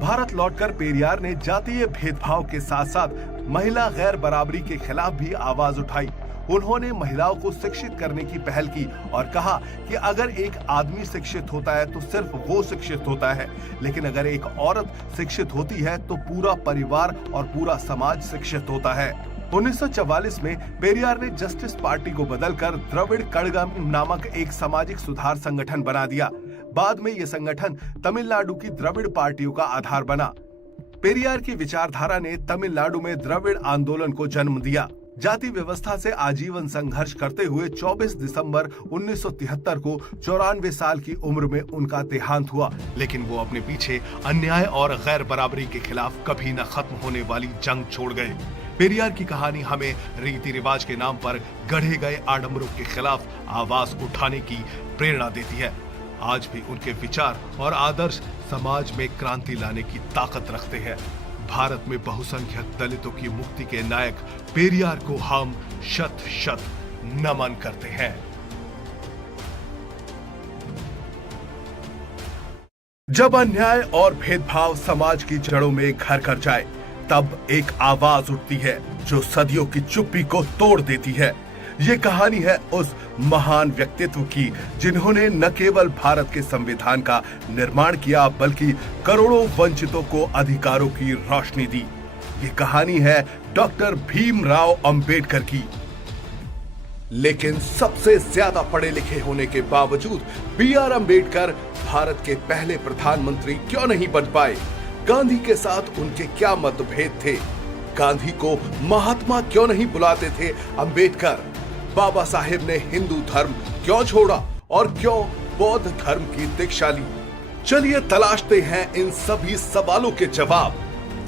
भारत लौटकर पेरियार ने जातीय भेदभाव के साथ साथ महिला गैर बराबरी के खिलाफ भी आवाज उठाई। उन्होंने महिलाओं को शिक्षित करने की पहल की और कहा कि अगर एक आदमी शिक्षित होता है तो सिर्फ वो शिक्षित होता है, लेकिन अगर एक औरत शिक्षित होती है तो पूरा परिवार और पूरा समाज शिक्षित होता है। 1944 में पेरियार ने जस्टिस पार्टी को बदलकर द्रविड़ कड़गम नामक एक सामाजिक सुधार संगठन बना दिया। बाद में यह संगठन तमिलनाडु की द्रविड़ पार्टियों का आधार बना। पेरियार की विचारधारा ने तमिलनाडु में द्रविड़ आंदोलन को जन्म दिया। जाति व्यवस्था से आजीवन संघर्ष करते हुए 24 दिसंबर 1973 को 94 साल की उम्र में उनका देहांत हुआ, लेकिन वो अपने पीछे अन्याय और गैर बराबरी के खिलाफ कभी न खत्म होने वाली जंग छोड़ गए। पेरियार की कहानी हमें रीति रिवाज के नाम पर गढ़े गए आडंबरों के खिलाफ आवाज उठाने की प्रेरणा देती है। आज भी उनके विचार और आदर्श समाज में क्रांति लाने की ताकत रखते हैं। भारत में बहुसंख्यक दलितों की मुक्ति के नायक पेरियार को हम शत शत नमन करते हैं। जब अन्याय और भेदभाव समाज की जड़ों में घर कर जाए, तब एक आवाज उठती है जो सदियों की चुप्पी को तोड़ देती है। ये कहानी है उस महान व्यक्तित्व की जिन्होंने न केवल भारत के संविधान का निर्माण किया बल्कि करोड़ों वंचितों को अधिकारों की रोशनी दी। ये कहानी है डॉक्टर भीमराव अंबेडकर की। लेकिन सबसे ज्यादा पढ़े लिखे होने के बावजूद बी.आर. अंबेडकर भारत के पहले प्रधानमंत्री क्यों नहीं बन पाए? गांधी के साथ उनके क्या मतभेद थे? गांधी को महात्मा क्यों नहीं बुलाते थे अंबेडकर? बाबा साहेब ने हिंदू धर्म क्यों छोड़ा और क्यों बौद्ध धर्म की दीक्षा ली? चलिए तलाशते हैं इन सभी सवालों के जवाब।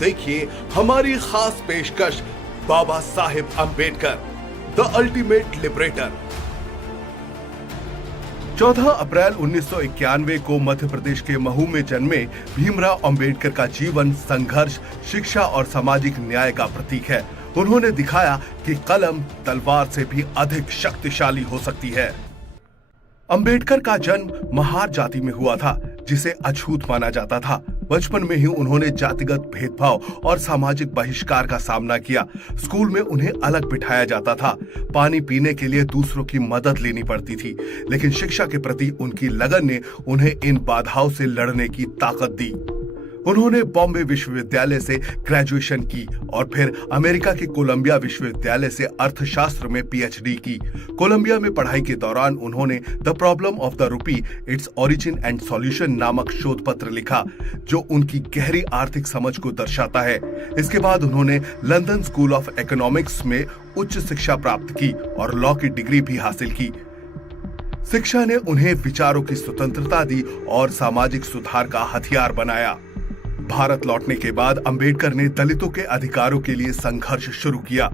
देखिए हमारी खास पेशकश, Baba Saheb Ambedkar, the ultimate liberator. 14 अप्रैल 1991 को मध्य प्रदेश के महू में जन्मे भीमराव अंबेडकर का जीवन संघर्ष, शिक्षा और सामाजिक न्याय का प्रतीक है। उन्होंने दिखाया कि कलम तलवार से भी अधिक शक्तिशाली हो सकती है। अंबेडकर का जन्म महार जाति में हुआ था, जिसे अछूत माना जाता था। बचपन में ही उन्होंने जातिगत भेदभाव और सामाजिक बहिष्कार का सामना किया। स्कूल में उन्हें अलग बिठाया जाता था। पानी पीने के लिए दूसरों की मदद लेनी पड़ती थी, लेकिन शिक्षा के प्रति उनकी लगन ने उन्हें इन बाधाओं से लड़ने की ताकत दी। उन्होंने बॉम्बे विश्वविद्यालय से ग्रेजुएशन की और फिर अमेरिका के कोलंबिया विश्वविद्यालय से अर्थशास्त्र में पीएचडी की। कोलंबिया में पढ़ाई के दौरान उन्होंने the problem of the rupee, its origin and solution नामक शोध पत्र लिखा, जो उनकी गहरी आर्थिक समझ को दर्शाता है। इसके बाद उन्होंने लंदन स्कूल ऑफ इकोनॉमिक्स में उच्च शिक्षा प्राप्त की और लॉ की डिग्री भी हासिल की। शिक्षा ने उन्हें विचारों की स्वतंत्रता दी और सामाजिक सुधार का हथियार बनाया। भारत लौटने के बाद अंबेडकर ने दलितों के अधिकारों के लिए संघर्ष शुरू किया।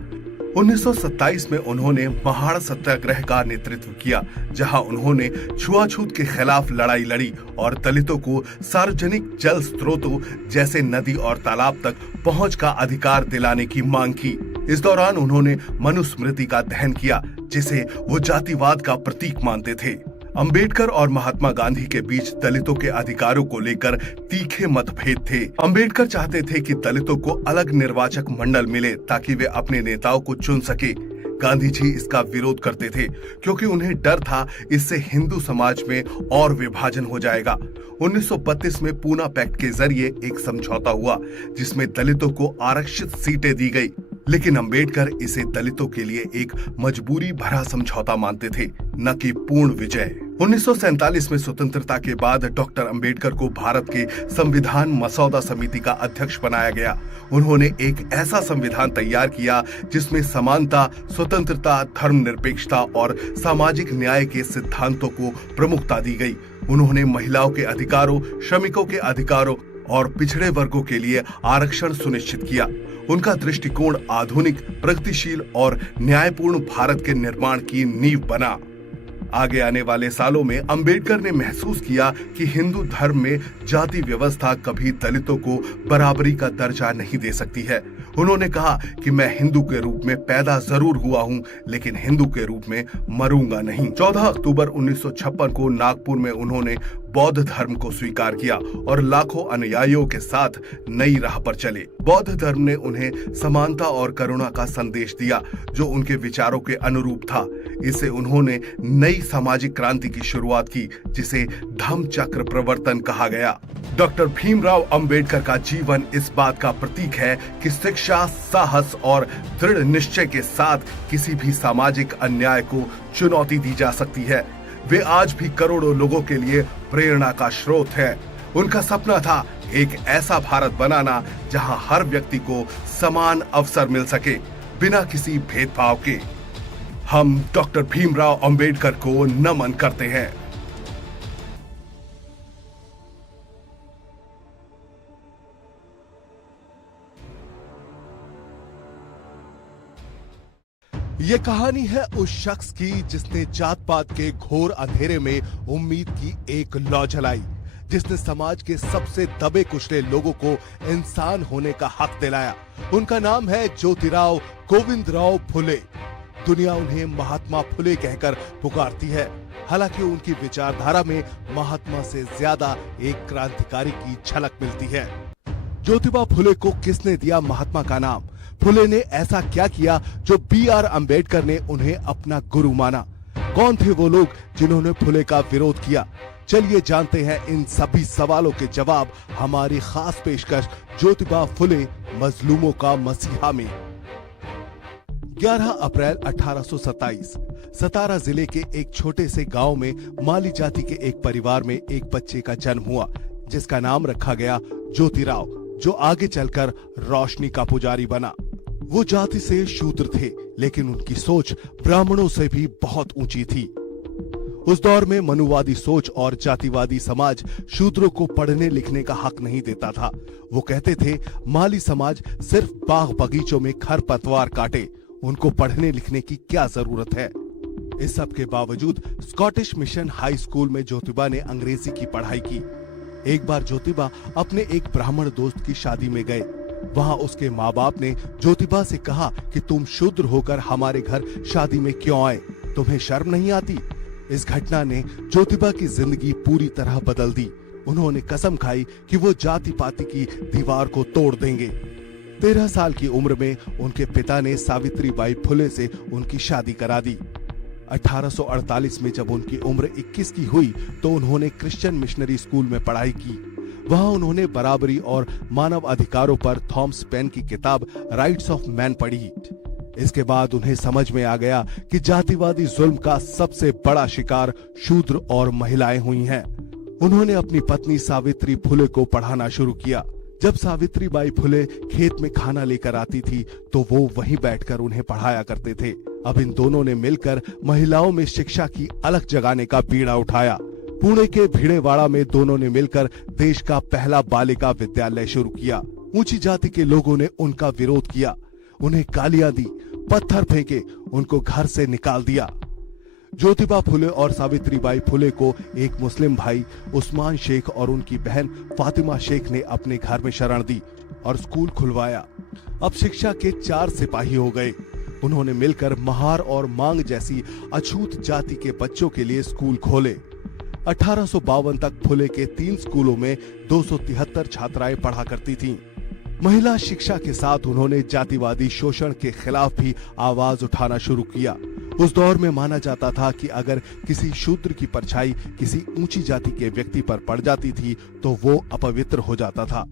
1927 में उन्होंने महाड़ सत्याग्रह का नेतृत्व किया, जहां उन्होंने छुआछूत के खिलाफ लड़ाई लड़ी और दलितों को सार्वजनिक जल स्रोतों जैसे नदी और तालाब तक पहुंच का अधिकार दिलाने की मांग की। इस दौरान उन्होंने मनुस्मृति का दहन किया, जिसे वो जातिवाद का प्रतीक मानते थे। अंबेडकर और महात्मा गांधी के बीच दलितों के अधिकारों को लेकर तीखे मतभेद थे। अंबेडकर चाहते थे कि दलितों को अलग निर्वाचक मंडल मिले ताकि वे अपने नेताओं को चुन सके। गांधी जी इसका विरोध करते थे क्योंकि उन्हें डर था इससे हिंदू समाज में और विभाजन हो जाएगा। 1932 में पूना पैक्ट के जरिए एक समझौता हुआ जिसमें दलितों को आरक्षित सीटें दी गई, लेकिन अंबेडकर इसे दलितों के लिए एक मजबूरी भरा समझौता मानते थे, न कि पूर्ण विजय। 1947 में स्वतंत्रता के बाद डॉक्टर अंबेडकर को भारत के संविधान मसौदा समिति का अध्यक्ष बनाया गया। उन्होंने एक ऐसा संविधान तैयार किया जिसमें समानता, स्वतंत्रता, धर्मनिरपेक्षता और सामाजिक न्याय के सिद्धांतों को प्रमुखता दी गई। उन्होंने महिलाओं के अधिकारों, श्रमिकों के अधिकारों और पिछड़े वर्गों के लिए आरक्षण सुनिश्चित किया। उनका दृष्टिकोण आधुनिक, प्रगतिशील और न्यायपूर्ण भारत के निर्माण की नींव बना। आगे आने वाले सालों में अंबेडकर ने महसूस किया कि हिंदू धर्म में जाति व्यवस्था कभी दलितों को बराबरी का दर्जा नहीं दे सकती है। उन्होंने कहा कि मैं हिंदू के रूप में पैदा जरूर हुआ हूं, लेकिन हिंदू के रूप में मरूंगा नहीं। 14 अक्टूबर 1956 को नागपुर में उन्होंने बौद्ध धर्म को स्वीकार किया और लाखों अनुयायियों के साथ नई राह पर चले। बौद्ध धर्म ने उन्हें समानता और करुणा का संदेश दिया, जो उनके विचारों के अनुरूप था। इससे उन्होंने नई सामाजिक क्रांति की शुरुआत की, जिसे धम्म चक्र प्रवर्तन कहा गया। डॉक्टर भीमराव अंबेडकर का जीवन इस बात का प्रतीक है कि शिक्षा, साहस और दृढ़ निश्चय के साथ किसी भी सामाजिक अन्याय को चुनौती दी जा सकती है। वे आज भी करोड़ों लोगों के लिए प्रेरणा का स्रोत है। उनका सपना था एक ऐसा भारत बनाना जहां हर व्यक्ति को समान अवसर मिल सके, बिना किसी भेदभाव के। हम डॉक्टर भीमराव अंबेडकर को नमन करते हैं। ये कहानी है उस शख्स की जिसने जात पात के घोर अंधेरे में उम्मीद की एक लौ जलाई, जिसने समाज के सबसे दबे कुचले लोगों को इंसान होने का हक दिलाया। उनका नाम है ज्योतिराव गोविंदराव फुले। दुनिया उन्हें महात्मा फुले कहकर पुकारती है। हालांकि उनकी विचारधारा में महात्मा से ज्यादा एक क्रांतिकारी की झलक मिलती है। ज्योतिबा फुले को किसने दिया महात्मा का नाम? फुले ने ऐसा क्या किया जो B.R. अंबेडकर ने उन्हें अपना गुरु माना? कौन थे वो लोग जिन्होंने फुले का विरोध किया? चलिए जानते हैं इन सभी सवालों के जवाब हमारी खास पेशकश ज्योतिबा फुले मजलूमों का मसीहा में। 11 अप्रैल 1827 सतारा जिले के एक छोटे से गांव में माली जाति के एक परिवार में एक बच्चे का जन्म हुआ, जिसका नाम रखा गया ज्योतिराव, जो आगे चलकर रोशनी का पुजारी बना। वो जाति से शूद्र थे, लेकिन उनकी सोच ब्राह्मणों से भी बहुत ऊंची थी। उस दौर में मनुवादी सोच और जातिवादी समाज शूद्रों को पढ़ने लिखने का हक नहीं देता था। वो कहते थे माली समाज सिर्फ बाग बगीचों में खरपतवार काटे, उनको पढ़ने लिखने की क्या जरूरत है। इस सब के बावजूद स्कॉटिश मिशन हाई स्कूल में ज्योतिबा ने अंग्रेजी की पढ़ाई की। एक बार ज्योतिबा अपने एक ब्राह्मण दोस्त की शादी में गए। वहां उसके माँ बाप ने ज्योतिबा से कहा कि तुम शूद्र होकर हमारे घर शादी में क्यों आए, तुम्हें शर्म नहीं आती? इस घटना ने ज्योतिबा की जिंदगी पूरी तरह बदल दी। उन्होंने कसम खाई कि वो जाति पाति की दीवार को तोड़ देंगे। 13 साल की उम्र में उनके पिता ने सावित्रीबाई फुले से उनकी शादी करा दी। 1848 में जब उनकी उम्र 21 की हुई तो उन्होंने क्रिश्चियन मिशनरी स्कूल में पढ़ाई की। वहां उन्होंने बराबरी और मानव अधिकारों पर थॉमस पेन की किताब राइट्स ऑफ मैन पढ़ी। इसके बाद उन्हें समझ में आ गया कि जातिवादी जुल्म का सबसे बड़ा शिकार शूद्र और महिलाएं हुई हैं। उन्होंने अपनी पत्नी सावित्री फुले को पढ़ाना शुरू किया। जब सावित्रीबाई फुले खेत में खाना लेकर आती थी तो वो वहीं बैठकर उन्हें पढ़ाया करते थे। अब इन दोनों ने मिलकर महिलाओं में शिक्षा की अलख जगाने का बीड़ा उठाया। पुणे के भिड़ेवाड़ा में दोनों ने मिलकर देश का पहला बालिका विद्यालय शुरू किया। ऊंची जाति के लोगों ने उनका विरोध किया, उन्हें गालियां दी, पत्थर फेंके, उनको घर से निकाल दिया। ज्योतिबा फुले और सावित्रीबाई फुले को एक मुस्लिम भाई उस्मान शेख और उनकी बहन फातिमा शेख ने अपने घर में शरण दी और स्कूल खुलवाया। अब शिक्षा के 4 सिपाही हो गए। उन्होंने मिलकर महार और मांग जैसी अछूत जाति के बच्चों के लिए स्कूल खोले। 1852 तक फुले के 3 स्कूलों में 273 छात्राएं पढ़ा करती थीं। महिला शिक्षा के साथ उन्होंने जातिवादी शोषण के खिलाफ भी आवाज उठाना शुरू किया। उस दौर में माना जाता था कि अगर किसी शूद्र की परछाई किसी ऊंची जाति के व्यक्ति पर पड़ जाती थी तो वो अपवित्र हो जाता था।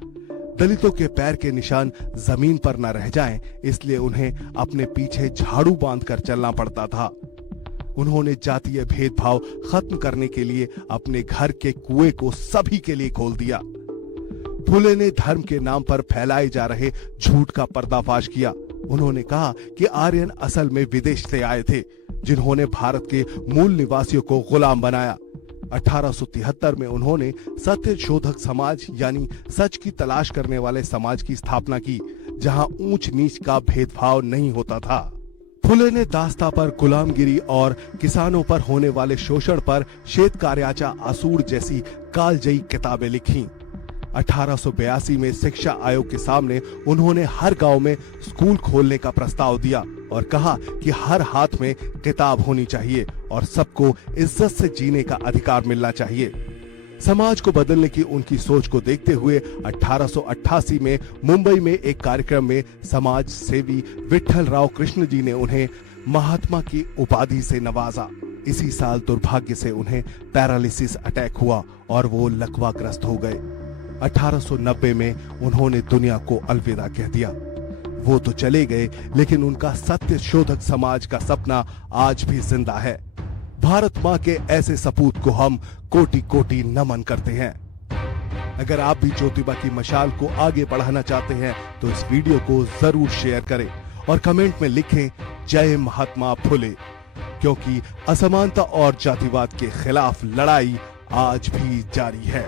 दलितों के पैर के निशान जमीन पर न रह जाएं, इसलिए उन्हें अपने पीछे झाड़ू बांधकर चलना पड़ता था। उन्होंने जातीय भेदभाव खत्म करने के लिए अपने घर के कुएं को सभी के लिए खोल दिया। फुले ने धर्म के नाम पर फैलाए जा रहे झूठ का पर्दाफाश किया। उन्होंने कहा कि आर्यन असल में विदेश से आए थे, जिन्होंने भारत के मूल निवासियों को गुलाम बनाया। 1873 में उन्होंने सत्य शोधक समाज यानी सच की तलाश करने वाले समाज की स्थापना की, जहां ऊंच नीच का भेदभाव नहीं होता था। फुले ने दास्ता पर गुलामगिरी और किसानों पर होने वाले शोषण पर श्वेत कार्याचा आसूड़ जैसी कालजयी किताबें लिखी। 1882 में शिक्षा आयोग के सामने उन्होंने हर गांव में स्कूल खोलने का प्रस्ताव दिया और कहा कि हर हाथ में किताब होनी चाहिए और सबको इज्जत से जीने का अधिकार मिलना चाहिए। समाज को बदलने की उनकी सोच को देखते हुए 1888 में मुंबई में एक कार्यक्रम में समाज सेवी विट्ठल राव कृष्ण जी ने उन्हें महात्मा की उपाधि से नवाजा। इसी साल दुर्भाग्य से उन्हें पैरालिसिस अटैक हुआ और वो लकवाग्रस्त हो गए। 1890 में उन्होंने दुनिया को अलविदा कह दिया। वो तो चले गए, लेकिन उनका सत्य शोधक समाज का सपना आज भी जिंदा है। भारत माँ के ऐसे सपूत को हम कोटि कोटि नमन करते हैं। अगर आप भी ज्योतिबा की मशाल को आगे बढ़ाना चाहते हैं तो इस वीडियो को जरूर शेयर करें और कमेंट में लिखें जय महात्मा फुले, क्योंकि असमानता और जातिवाद के खिलाफ लड़ाई आज भी जारी है।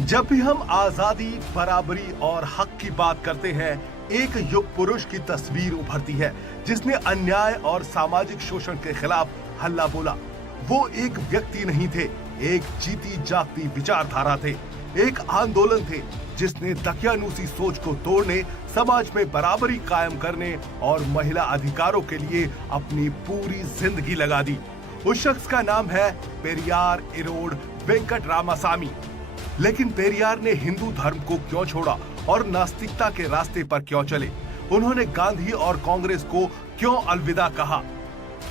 जब भी हम आजादी, बराबरी और हक की बात करते हैं, एक युग पुरुष की तस्वीर उभरती है जिसने अन्याय और सामाजिक शोषण के खिलाफ हल्ला बोला। वो एक व्यक्ति नहीं थे, एक जीती जागती विचारधारा थे, एक आंदोलन थे जिसने दकियानूसी सोच को तोड़ने, समाज में बराबरी कायम करने और महिला अधिकारों के लिए अपनी पूरी जिंदगी लगा दी। उस शख्स का नाम है पेरियार इरोड वेंकट रामासामी। लेकिन पेरियार ने हिंदू धर्म को क्यों छोड़ा और नास्तिकता के रास्ते पर क्यों चले? उन्होंने गांधी और कांग्रेस को क्यों अलविदा कहा?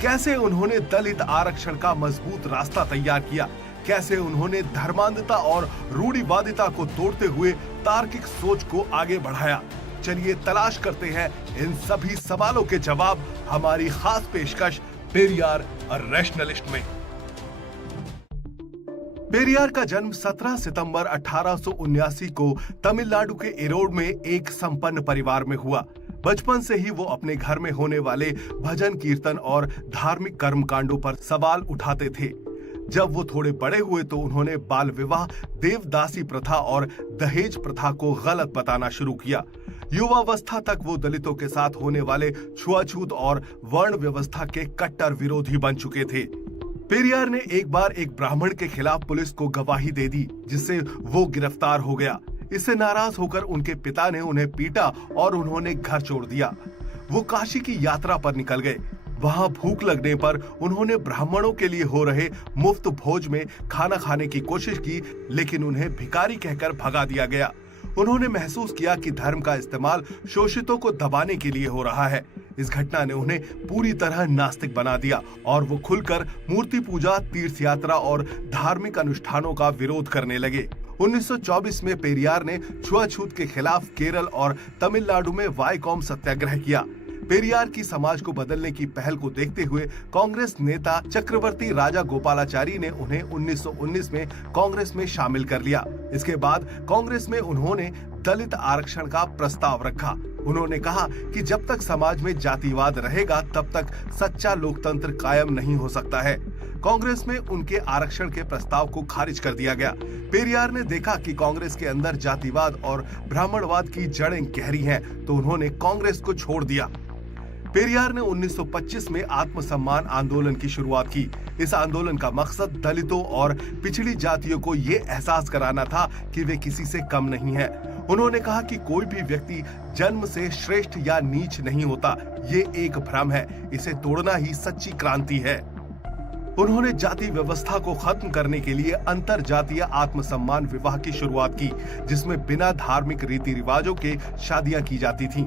कैसे उन्होंने दलित आरक्षण का मजबूत रास्ता तैयार किया? कैसे उन्होंने धर्मांधता और रूढ़िवादिता को तोड़ते हुए तार्किक सोच को आगे बढ़ाया? चलिए तलाश करते हैं इन सभी सवालों के जवाब हमारी खास पेशकश पेरियार अ रैशनलिस्ट में। पेरियार का जन्म 17 सितंबर 1879 को तमिलनाडु के इरोड में एक संपन्न परिवार में हुआ। बचपन से ही वो अपने घर में होने वाले भजन कीर्तन और धार्मिक कर्मकांडों पर सवाल उठाते थे। जब वो थोड़े बड़े हुए तो उन्होंने बाल विवाह, देवदासी प्रथा और दहेज प्रथा को गलत बताना शुरू किया। युवावस्था तक वो दलितों के साथ होने वाले छुआछूत और वर्ण व्यवस्था के कट्टर विरोधी बन चुके थे। पेरियार ने एक बार एक ब्राह्मण के खिलाफ पुलिस को गवाही दे दी, जिससे वो गिरफ्तार हो गया। इससे नाराज होकर उनके पिता ने उन्हें पीटा और उन्होंने घर छोड़ दिया। वो काशी की यात्रा पर निकल गए। वहां भूख लगने पर उन्होंने ब्राह्मणों के लिए हो रहे मुफ्त भोज में खाना खाने की कोशिश की, लेकिन उन्हें भिखारी कहकर भगा दिया गया। उन्होंने महसूस किया कि धर्म का इस्तेमाल शोषितों को दबाने के लिए हो रहा है। इस घटना ने उन्हें पूरी तरह नास्तिक बना दिया और वो खुलकर मूर्ति पूजा, तीर्थ यात्रा और धार्मिक अनुष्ठानों का विरोध करने लगे। 1924 में पेरियार ने छुआछूत के खिलाफ केरल और तमिलनाडु में वाईकॉम सत्याग्रह किया। पेरियार की समाज को बदलने की पहल को देखते हुए कांग्रेस नेता चक्रवर्ती राजा गोपालाचारी ने उन्हें 1919 में कांग्रेस में शामिल कर लिया। इसके बाद कांग्रेस में उन्होंने दलित आरक्षण का प्रस्ताव रखा। उन्होंने कहा कि जब तक समाज में जातिवाद रहेगा तब तक सच्चा लोकतंत्र कायम नहीं हो सकता है। कांग्रेस में उनके आरक्षण के प्रस्ताव को खारिज कर दिया गया। पेरियार ने देखा कि कांग्रेस के अंदर जातिवाद और ब्राह्मणवाद की जड़ें गहरी हैं, तो उन्होंने कांग्रेस को छोड़ दिया। पेरियार ने 1925 में आत्मसम्मान आंदोलन की शुरुआत की। इस आंदोलन का मकसद दलितों और पिछड़ी जातियों को ये एहसास कराना था कि वे किसी से कम नहीं हैं। उन्होंने कहा कि कोई भी व्यक्ति जन्म से श्रेष्ठ या नीच नहीं होता, ये एक भ्रम है, इसे तोड़ना ही सच्ची क्रांति है। उन्होंने जाति व्यवस्था को खत्म करने के लिए अंतर जातीय आत्मसम्मान विवाह की शुरुआत की, जिसमें बिना धार्मिक रीति रिवाजों के शादियां की जाती थीं।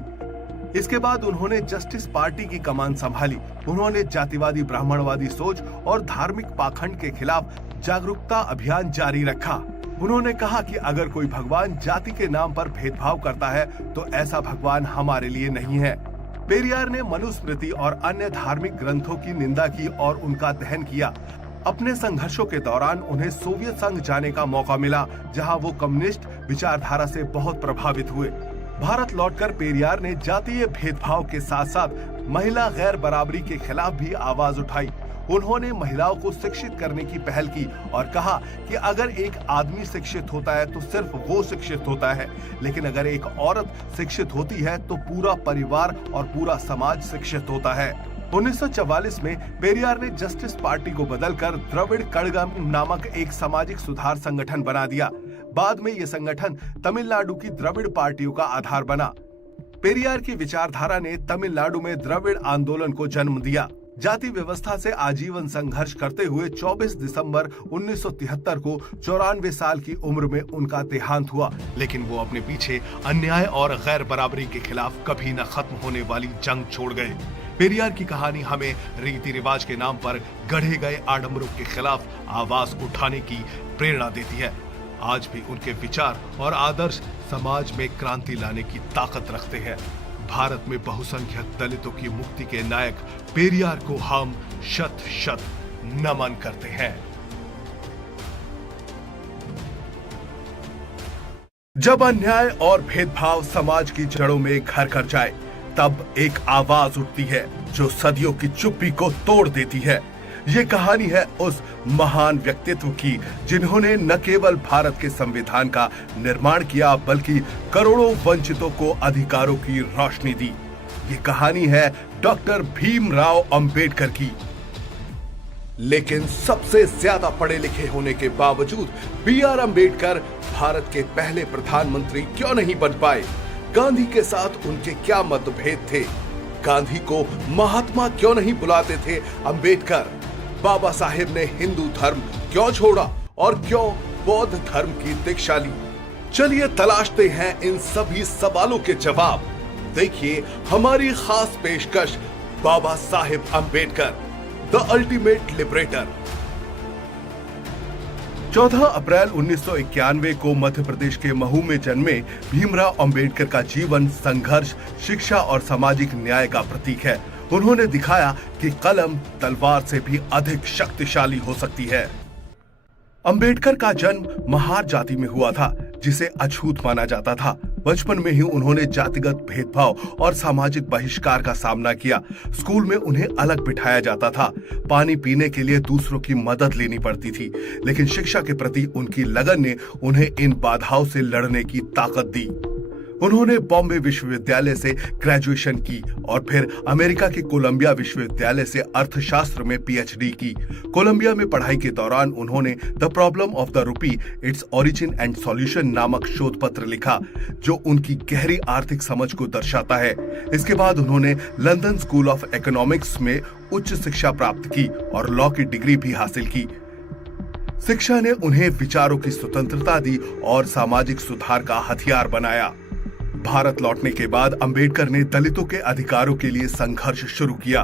इसके बाद उन्होंने जस्टिस पार्टी की कमान संभाली। उन्होंने जातिवादी ब्राह्मणवादी सोच और धार्मिक पाखंड के खिलाफ जागरूकता अभियान जारी रखा। उन्होंने कहा कि अगर कोई भगवान जाति के नाम पर भेदभाव करता है तो ऐसा भगवान हमारे लिए नहीं है। पेरियार ने मनुस्मृति और अन्य धार्मिक ग्रंथों की निंदा की और उनका दहन किया। अपने संघर्षों के दौरान उन्हें सोवियत संघ जाने का मौका मिला, जहां वो कम्युनिस्ट विचारधारा से बहुत प्रभावित हुए। भारत लौटकर पेरियार ने जातीय भेदभाव के साथ साथ महिला गैर बराबरी के खिलाफ भी आवाज उठाई। उन्होंने महिलाओं को शिक्षित करने की पहल की और कहा कि अगर एक आदमी शिक्षित होता है तो सिर्फ वो शिक्षित होता है, लेकिन अगर एक औरत शिक्षित होती है तो पूरा परिवार और पूरा समाज शिक्षित होता है। 1944 में पेरियार ने जस्टिस पार्टी को बदलकर द्रविड़ कड़गम नामक एक सामाजिक सुधार संगठन बना दिया। बाद में यह संगठन तमिलनाडु की द्रविड़ पार्टियों का आधार बना। पेरियार की विचारधारा ने तमिलनाडु में द्रविड़ आंदोलन को जन्म दिया। जाति व्यवस्था से आजीवन संघर्ष करते हुए 24 दिसंबर 1973 को 94 साल की उम्र में उनका देहांत हुआ, लेकिन वो अपने पीछे अन्याय और गैर बराबरी के खिलाफ कभी न खत्म होने वाली जंग छोड़ गए। पेरियार की कहानी हमें रीति रिवाज के नाम पर गढ़े गए आडंबरों के खिलाफ आवाज उठाने की प्रेरणा देती है। आज भी उनके विचार और आदर्श समाज में क्रांति लाने की ताकत रखते हैं। भारत में बहुसंख्यक दलितों की मुक्ति के नायक पेरियार को हम शत शत नमन करते हैं। जब अन्याय और भेदभाव समाज की जड़ों में घर कर जाए, तब एक आवाज उठती है जो सदियों की चुप्पी को तोड़ देती है। ये कहानी है उस महान व्यक्तित्व की जिन्होंने न केवल भारत के संविधान का निर्माण किया बल्कि करोड़ों वंचितों को अधिकारों की रोशनी दी। ये कहानी है डॉक्टर भीमराव अंबेडकर की। लेकिन सबसे ज्यादा पढ़े लिखे होने के बावजूद बी.आर. अंबेडकर भारत के पहले प्रधानमंत्री क्यों नहीं बन पाए? गांधी के साथ उनके क्या मतभेद थे? गांधी को महात्मा क्यों नहीं बुलाते थे अंबेडकर? बाबा साहेब ने हिंदू धर्म क्यों छोड़ा और क्यों बौद्ध धर्म की दीक्षा ली? चलिए तलाशते हैं इन सभी सवालों के जवाब। देखिए हमारी खास पेशकश, Baba Saheb Ambedkar, the ultimate liberator. 14 अप्रैल 1991 को मध्य प्रदेश के महू में जन्मे भीमराव अंबेडकर का जीवन संघर्ष, शिक्षा और सामाजिक न्याय का प्रतीक है। उन्होंने दिखाया कि कलम तलवार से भी अधिक शक्तिशाली हो सकती है। अंबेडकर का जन्म महार जाति में हुआ था, जिसे अछूत माना जाता था। बचपन में ही उन्होंने जातिगत भेदभाव और सामाजिक बहिष्कार का सामना किया। स्कूल में उन्हें अलग बिठाया जाता था। पानी पीने के लिए दूसरों की मदद लेनी पड़ती थी, लेकिन शिक्षा के प्रति उनकी लगन ने उन्हें इन बाधाओं से लड़ने की ताकत दी। उन्होंने बॉम्बे विश्वविद्यालय से ग्रेजुएशन की और फिर अमेरिका के कोलंबिया विश्वविद्यालय से अर्थशास्त्र में पीएचडी की। कोलंबिया में पढ़ाई के दौरान उन्होंने the problem of the rupee, its origin and solution नामक शोध पत्र लिखा, जो उनकी गहरी आर्थिक समझ को दर्शाता है। इसके बाद उन्होंने लंदन स्कूल ऑफ इकोनॉमिक्स में उच्च शिक्षा प्राप्त की और लॉ की डिग्री भी हासिल की। शिक्षा ने उन्हें विचारों की स्वतंत्रता दी और सामाजिक सुधार का हथियार बनाया। भारत लौटने के बाद अंबेडकर ने दलितों के अधिकारों के लिए संघर्ष शुरू किया।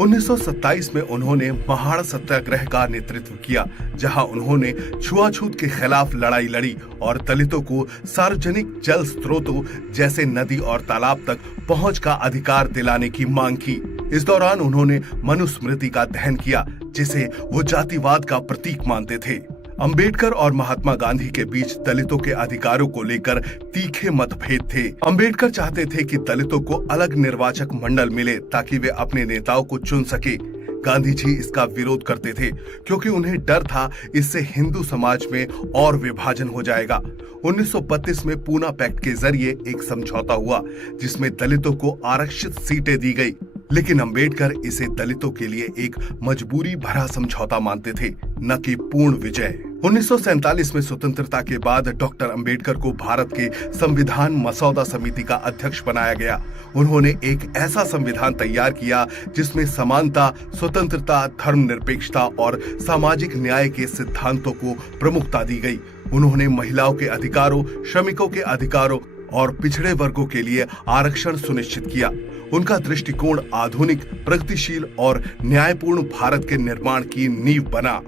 1927 में उन्होंने महाड़ सत्याग्रह का नेतृत्व किया, जहां उन्होंने छुआछूत के खिलाफ लड़ाई लड़ी और दलितों को सार्वजनिक जल स्रोतों जैसे नदी और तालाब तक पहुंच का अधिकार दिलाने की मांग की। इस दौरान उन्होंने मनुस्मृति का दहन किया, जिसे वो जातिवाद का प्रतीक मानते थे। अंबेडकर और महात्मा गांधी के बीच दलितों के अधिकारों को लेकर तीखे मतभेद थे। अंबेडकर चाहते थे कि दलितों को अलग निर्वाचक मंडल मिले ताकि वे अपने नेताओं को चुन सके। गांधी जी इसका विरोध करते थे क्योंकि उन्हें डर था इससे हिंदू समाज में और विभाजन हो जाएगा। 1932 में पूना पैक्ट के जरिए एक समझौता हुआ जिसमें दलितों को आरक्षित सीटें दी गई, लेकिन अंबेडकर इसे दलितों के लिए एक मजबूरी भरा समझौता मानते थे, न कि पूर्ण विजय। 1947 में स्वतंत्रता के बाद डॉक्टर अंबेडकर को भारत के संविधान मसौदा समिति का अध्यक्ष बनाया गया। उन्होंने एक ऐसा संविधान तैयार किया जिसमें समानता, स्वतंत्रता, धर्मनिरपेक्षता और सामाजिक न्याय के सिद्धांतों को प्रमुखता दी गई। उन्होंने महिलाओं के अधिकारों, श्रमिकों के अधिकारों और पिछड़े वर्गों के लिए आरक्षण सुनिश्चित किया। उनका दृष्टिकोण आधुनिक, प्रगतिशील और न्यायपूर्ण भारत के निर्माण की नींव बना।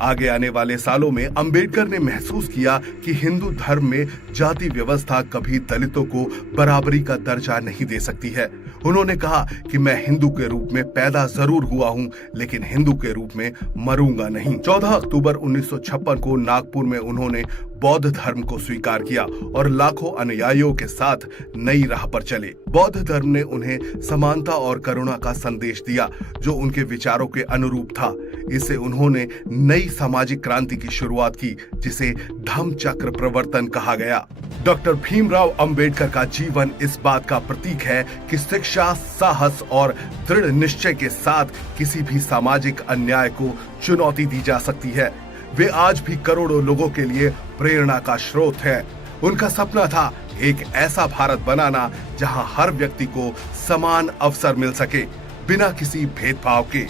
आगे आने वाले सालों में अंबेडकर ने महसूस किया कि हिंदू धर्म में जाति व्यवस्था कभी दलितों को बराबरी का दर्जा नहीं दे सकती है। उन्होंने कहा कि मैं हिंदू के रूप में पैदा जरूर हुआ हूं, लेकिन हिंदू के रूप में मरूंगा नहीं। 14 अक्टूबर 1956 को नागपुर में उन्होंने बौद्ध धर्म को स्वीकार किया और लाखों अनुयायियों के साथ नई राह पर चले। बौद्ध धर्म ने उन्हें समानता और करुणा का संदेश दिया, जो उनके विचारों के अनुरूप था। इससे उन्होंने नई सामाजिक क्रांति की शुरुआत की, जिसे धम्म चक्र प्रवर्तन कहा गया। डॉक्टर भीमराव अंबेडकर का जीवन इस बात का प्रतीक है कि शिक्षा, साहस और दृढ़ निश्चय के साथ किसी भी सामाजिक अन्याय को चुनौती दी जा सकती है। वे आज भी करोड़ों लोगों के लिए प्रेरणा का स्रोत है। उनका सपना था एक ऐसा भारत बनाना जहां हर व्यक्ति को समान अवसर मिल सके, बिना किसी भेदभाव के।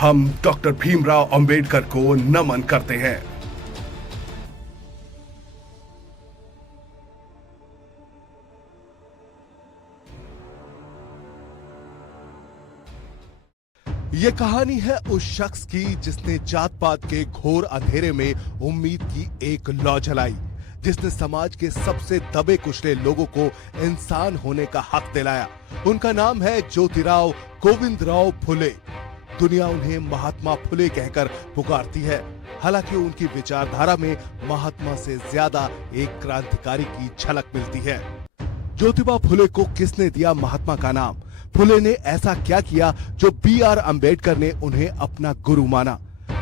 हम डॉक्टर भीमराव अंबेडकर को नमन करते हैं। ये कहानी है उस शख्स की जिसने जात पात के घोर अंधेरे में उम्मीद की एक लौ जलाई, जिसने समाज के सबसे दबे कुचले लोगों को इंसान होने का हक दिलाया। उनका नाम है ज्योतिराव गोविंदराव फुले। दुनिया उन्हें महात्मा फुले कहकर पुकारती है, हालांकि उनकी विचारधारा में महात्मा से ज्यादा एक क्रांतिकारी की झलक मिलती है। ज्योतिबा फुले को किसने दिया महात्मा का नाम? फुले ने ऐसा क्या किया जो B.R. अंबेडकर ने उन्हें अपना गुरु माना?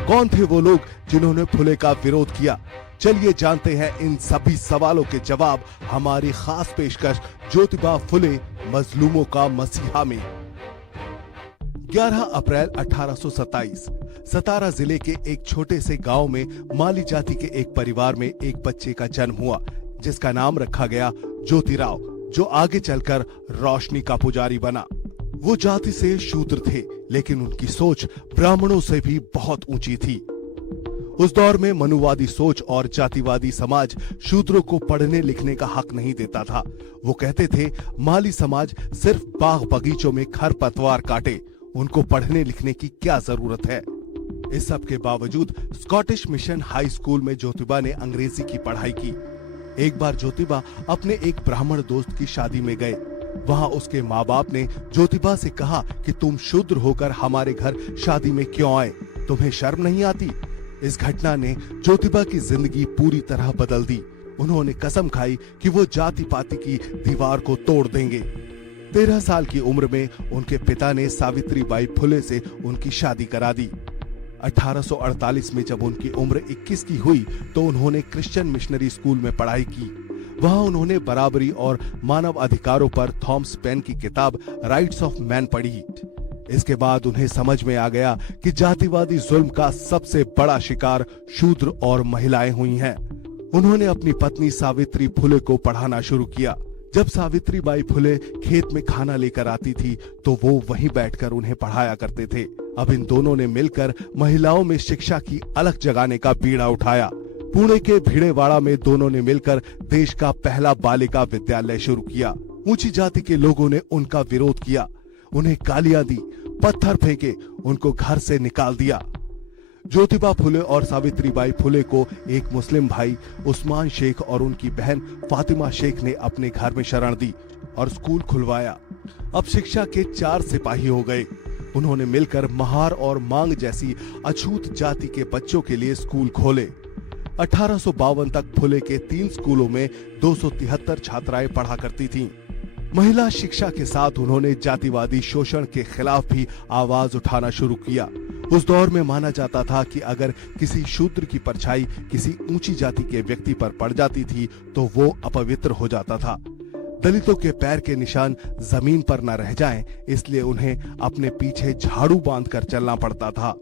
कौन थे वो लोग जिन्होंने फुले का विरोध किया? चलिए जानते हैं इन सभी सवालों के जवाब हमारी खास पेशकश ज्योतिबा फुले मजलूमों का मसीहा में। 11 अप्रैल 1827 सतारा जिले के एक छोटे से गांव में माली जाति के एक परिवार में एक बच्चे का जन्म हुआ, जिसका नाम रखा गया ज्योतिराव, जो आगे चलकर रोशनी का पुजारी बना। वो जाति से शूद्र थे, लेकिन उनकी सोच ब्राह्मणों से भी बहुत ऊंची थी। उस दौर में मनुवादी सोच और जातिवादी समाज शूद्रों को पढ़ने लिखने का हक नहीं देता था। वो कहते थे माली समाज सिर्फ बाग बगीचों में खरपतवार काटे, उनको पढ़ने लिखने की क्या जरूरत है। इस सब के बावजूद स्कॉटिश मिशन हाई स्कूल में ज्योतिबा ने अंग्रेजी की पढ़ाई की। एक बार ज्योतिबा अपने एक ब्राह्मण दोस्त की शादी में गए। वहां उसके माँ बाप ने ज्योतिबा से कहा कि तुम शूद्र होकर हमारे घर शादी में क्यों आए, तुम्हें शर्म नहीं आती? इस घटना ने ज्योतिबा की जिंदगी पूरी तरह बदल दी। उन्होंने कसम खाई कि वो जाति पाति की दीवार को तोड़ देंगे। 13 साल की उम्र में उनके पिता ने सावित्रीबाई फुले से उनकी शादी करा दी। 1848 में जब उनकी उम्र 21 की हुई तो उन्होंने क्रिश्चियन मिशनरी स्कूल में पढ़ाई की। वहां उन्होंने बराबरी और मानव अधिकारों पर थॉमस पेन की किताब राइट्स ऑफ मैन पढ़ी। इसके बाद उन्हें समझ में आ गया कि जातिवादी जुल्म का सबसे बड़ा शिकार शूद्र और महिलाएं हुई हैं। उन्होंने अपनी पत्नी सावित्री फुले को पढ़ाना शुरू किया। जब सावित्रीबाई फुले खेत में खाना लेकर आती थी तो वो वहीं बैठकर उन्हें पढ़ाया करते थे। अब इन दोनों ने मिलकर महिलाओं में शिक्षा की अलख जगाने का बीड़ा उठाया। पुणे के भिड़ेवाड़ा में दोनों ने मिलकर देश का पहला बालिका विद्यालय शुरू किया। ऊंची जाति के लोगों ने उनका विरोध किया, उन्हें गालियां दी, पत्थर फेंके, उनको घर से निकाल दिया। ज्योतिबा फुले और सावित्रीबाई फुले को एक मुस्लिम भाई उस्मान शेख और उनकी बहन फातिमा शेख ने अपने घर में शरण दी और स्कूल खुलवाया। अब शिक्षा के 4 सिपाही हो गए। उन्होंने मिलकर महार और मांग जैसी अछूत जाति के बच्चों के लिए स्कूल खोले। 1852 तक फुले के 3 स्कूलों में 273 छात्राएं पढ़ा करती थीं। महिला शिक्षा के साथ उन्होंने जातिवादी शोषण के खिलाफ भी आवाज उठाना शुरू किया। उस दौर में माना जाता था कि अगर किसी शूद्र की परछाई किसी ऊंची जाति के व्यक्ति पर पड़ जाती थी तो वो अपवित्र हो जाता था। दलितों के पैर के निशान जमीन पर न रह जाएं, इसलिए उन्हें अपने पीछे झाड़ू बांधकर चलना पड़ता था।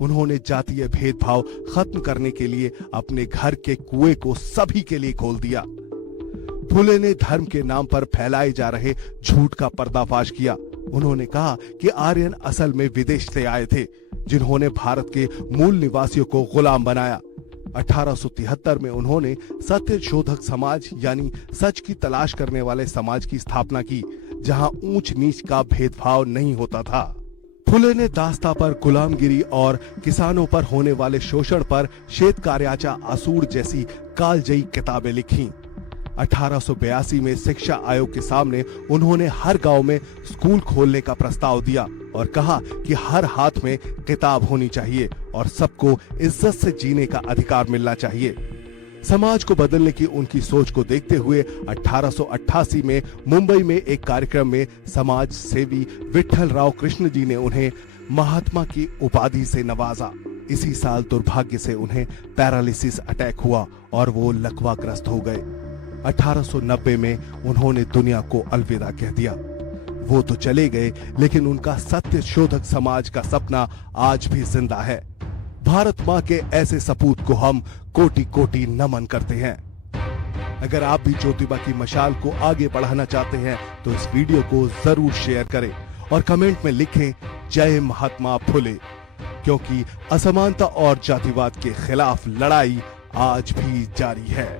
उन्होंने जातीय भेदभाव खत्म करने के लिए अपने घर के कुएं को सभी के लिए खोल दिया। फुले ने धर्म के नाम पर फैलाए जा रहे झूठ का पर्दाफाश किया। उन्होंने कहा कि आर्यन असल में विदेश से आए थे, जिन्होंने भारत के मूल निवासियों को गुलाम बनाया। 1873 में उन्होंने सत्य शोधक समाज यानी सच की तलाश करने वाले समाज की स्थापना की, जहां ऊंच नीच का भेदभाव नहीं होता था। फुले ने दास्ता पर गुलामगिरी और किसानों पर होने वाले शोषण पर श्वेत कार्याचा असूर जैसी कालजयी किताबें लिखी। 1882 में शिक्षा आयोग के सामने उन्होंने हर गांव में स्कूल खोलने का प्रस्ताव दिया और कहा कि हर हाथ में किताब होनी चाहिए और सबको इज्जत से जीने का अधिकार मिलना चाहिए। समाज को बदलने की उनकी सोच को देखते हुए 1888 में मुंबई में एक कार्यक्रम में समाज सेवी विट्ठल राव कृष्ण जी ने उन्हें महात्मा की उपाधि से नवाजा। इसी साल दुर्भाग्य से उन्हें पैरालिसिस अटैक हुआ और वो लकवाग्रस्त हो गए। 1890 में उन्होंने दुनिया को अलविदा कह दिया। वो तो चले गए, लेकिन उनका सत्य शोधक समाज का सपना आज भी जिंदा है। भारत माँ के ऐसे सपूत को हम कोटि कोटि नमन करते हैं। अगर आप भी ज्योतिबा की मशाल को आगे बढ़ाना चाहते हैं तो इस वीडियो को जरूर शेयर करें और कमेंट में लिखें जय महात्मा फुले, क्योंकि असमानता और जातिवाद के खिलाफ लड़ाई आज भी जारी है।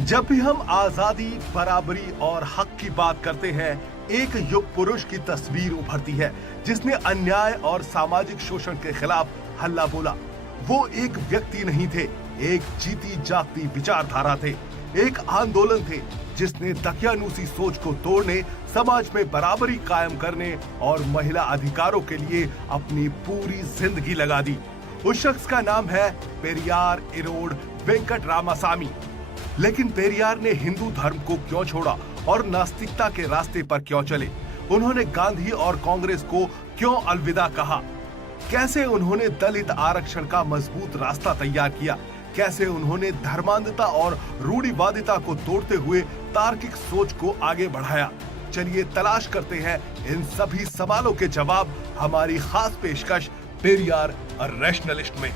जब भी हम आजादी, बराबरी और हक की बात करते हैं, एक युग पुरुष की तस्वीर उभरती है जिसने अन्याय और सामाजिक शोषण के खिलाफ हल्ला बोला। वो एक व्यक्ति नहीं थे, एक जीती जागती विचारधारा थे, एक आंदोलन थे जिसने दकियानूसी सोच को तोड़ने, समाज में बराबरी कायम करने और महिला अधिकारों के लिए अपनी पूरी जिंदगी लगा दी। उस शख्स का नाम है पेरियार इरोड वेंकट रामासामी। लेकिन पेरियार ने हिंदू धर्म को क्यों छोड़ा और नास्तिकता के रास्ते पर क्यों चले? उन्होंने गांधी और कांग्रेस को क्यों अलविदा कहा? कैसे उन्होंने दलित आरक्षण का मजबूत रास्ता तैयार किया? कैसे उन्होंने धर्मांधता और रूढ़िवादिता को तोड़ते हुए तार्किक सोच को आगे बढ़ाया? चलिए तलाश करते हैं इन सभी सवालों के जवाब हमारी खास पेशकश पेरियार अ रैशनलिस्ट में।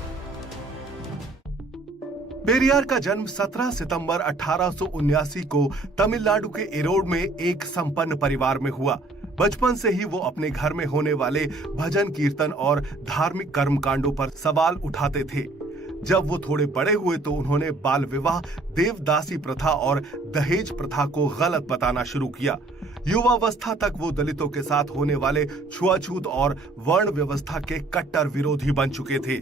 पेरियार का जन्म 17 सितंबर 1879 को तमिलनाडु के इरोड में एक संपन्न परिवार में हुआ। बचपन से ही वो अपने घर में होने वाले भजन कीर्तन और धार्मिक कर्मकांडों पर सवाल उठाते थे। जब वो थोड़े बड़े हुए तो उन्होंने बाल विवाह, देवदासी प्रथा और दहेज प्रथा को गलत बताना शुरू किया। युवावस्था तक वो दलितों के साथ होने वाले छुआछूत और वर्ण व्यवस्था के कट्टर विरोधी बन चुके थे।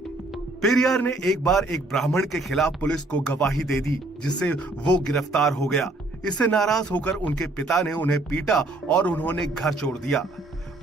पेरियार ने एक बार एक ब्राह्मण के खिलाफ पुलिस को गवाही दे दी, जिससे वो गिरफ्तार हो गया। इससे नाराज होकर उनके पिता ने उन्हें पीटा और उन्होंने घर छोड़ दिया।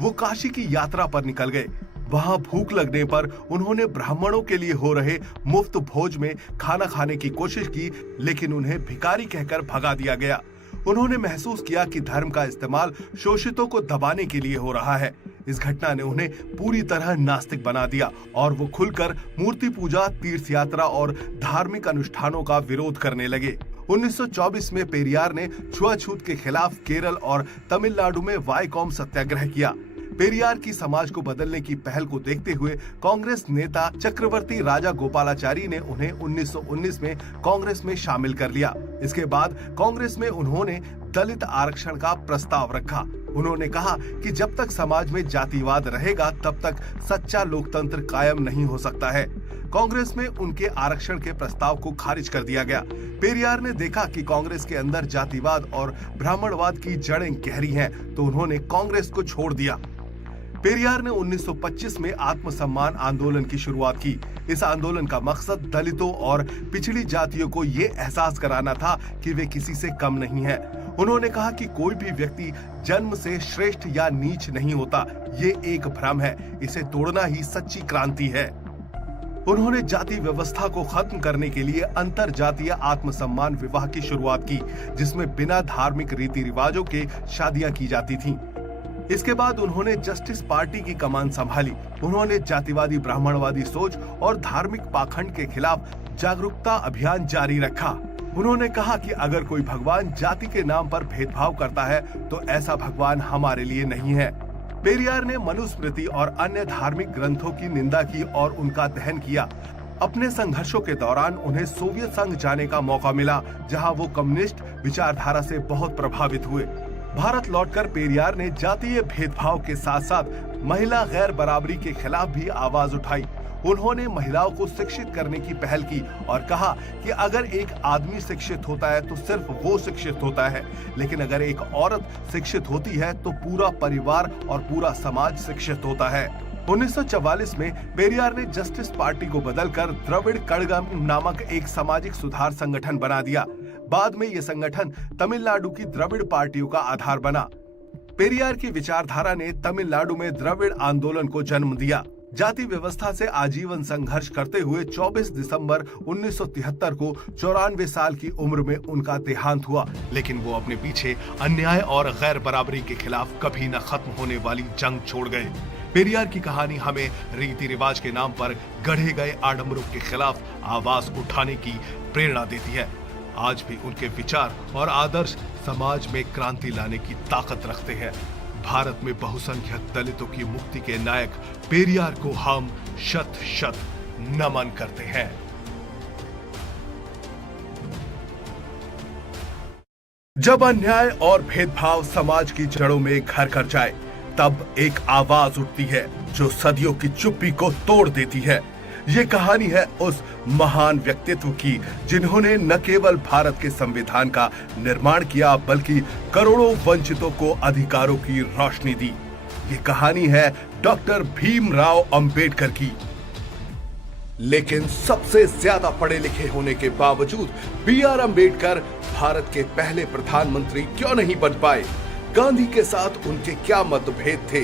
वो काशी की यात्रा पर निकल गए। वहां भूख लगने पर उन्होंने ब्राह्मणों के लिए हो रहे मुफ्त भोज में खाना खाने की कोशिश की, लेकिन उन्हें भिखारी कहकर भगा दिया गया। उन्होंने महसूस किया कि धर्म का इस्तेमाल शोषितों को दबाने के लिए हो रहा है। इस घटना ने उन्हें पूरी तरह नास्तिक बना दिया और वो खुलकर मूर्ति पूजा, तीर्थ यात्रा और धार्मिक अनुष्ठानों का विरोध करने लगे। 1924 में पेरियार ने छुआछूत के खिलाफ केरल और तमिलनाडु में वाईकॉम सत्याग्रह किया। पेरियार की समाज को बदलने की पहल को देखते हुए कांग्रेस नेता चक्रवर्ती राजा गोपालाचारी ने उन्हें 1919 में कांग्रेस में शामिल कर लिया। इसके बाद कांग्रेस में उन्होंने दलित आरक्षण का प्रस्ताव रखा। उन्होंने कहा कि जब तक समाज में जातिवाद रहेगा तब तक सच्चा लोकतंत्र कायम नहीं हो सकता है। कांग्रेस में उनके आरक्षण के प्रस्ताव को खारिज कर दिया गया। पेरियार ने देखा कि कांग्रेस के अंदर जातिवाद और ब्राह्मणवाद की जड़ें गहरी हैं, तो उन्होंने कांग्रेस को छोड़ दिया। पेरियार ने 1925 में आत्मसम्मान आंदोलन की शुरुआत की। इस आंदोलन का मकसद दलितों और पिछड़ी जातियों को ये एहसास कराना था कि वे किसी से कम नहीं हैं। उन्होंने कहा कि कोई भी व्यक्ति जन्म से श्रेष्ठ या नीच नहीं होता, ये एक भ्रम है, इसे तोड़ना ही सच्ची क्रांति है। उन्होंने जाति व्यवस्था को खत्म करने के लिए अंतर जातीय आत्मसम्मान विवाह की शुरुआत की, जिसमें बिना धार्मिक रीति रिवाजों के शादियां की जाती थीं। इसके बाद उन्होंने जस्टिस पार्टी की कमान संभाली। उन्होंने जातिवादी ब्राह्मणवादी सोच और धार्मिक पाखंड के खिलाफ जागरूकता अभियान जारी रखा। उन्होंने कहा कि अगर कोई भगवान जाति के नाम पर भेदभाव करता है तो ऐसा भगवान हमारे लिए नहीं है। पेरियार ने मनुस्मृति और अन्य धार्मिक ग्रंथों की निंदा की और उनका दहन किया। अपने संघर्षों के दौरान उन्हें सोवियत संघ जाने का मौका मिला, जहां वो कम्युनिस्ट विचारधारा से बहुत प्रभावित हुए। भारत लौटकर पेरियार ने जातीय भेदभाव के साथ साथ महिला गैर बराबरी के खिलाफ भी आवाज उठाई। उन्होंने महिलाओं को शिक्षित करने की पहल की और कहा कि अगर एक आदमी शिक्षित होता है तो सिर्फ वो शिक्षित होता है, लेकिन अगर एक औरत शिक्षित होती है तो पूरा परिवार और पूरा समाज शिक्षित होता है। 1944 में पेरियार ने जस्टिस पार्टी को बदलकर द्रविड़ कड़गम नामक एक सामाजिक सुधार संगठन बना दिया। बाद में यह संगठन तमिलनाडु की द्रविड़ पार्टियों का आधार बना। पेरियार की विचारधारा ने तमिलनाडु में द्रविड़ आंदोलन को जन्म दिया। जाति व्यवस्था से आजीवन संघर्ष करते हुए 24 दिसंबर 1973 को 94 साल की उम्र में उनका देहांत हुआ, लेकिन वो अपने पीछे अन्याय और गैर बराबरी के खिलाफ कभी न खत्म होने वाली जंग छोड़ गए। पेरियार की कहानी हमें रीति रिवाज के नाम पर गढ़े गए आडंबरों के खिलाफ आवाज उठाने की प्रेरणा देती है। आज भी उनके विचार और आदर्श समाज में क्रांति लाने की ताकत रखते हैं। भारत में बहुसंख्यक दलितों की मुक्ति के नायक पेरियार को हम शत शत नमन करते हैं। जब अन्याय और भेदभाव समाज की जड़ों में घर कर जाए, तब एक आवाज उठती है जो सदियों की चुप्पी को तोड़ देती है। ये कहानी है उस महान व्यक्तित्व की जिन्होंने न केवल भारत के संविधान का निर्माण किया, बल्कि करोड़ों वंचितों को अधिकारों की रोशनी दी। ये कहानी है डॉक्टर भीमराव अंबेडकर की। लेकिन सबसे ज्यादा पढ़े लिखे होने के बावजूद बी.आर. अंबेडकर भारत के पहले प्रधानमंत्री क्यों नहीं बन पाए? गांधी के साथ उनके क्या मतभेद थे?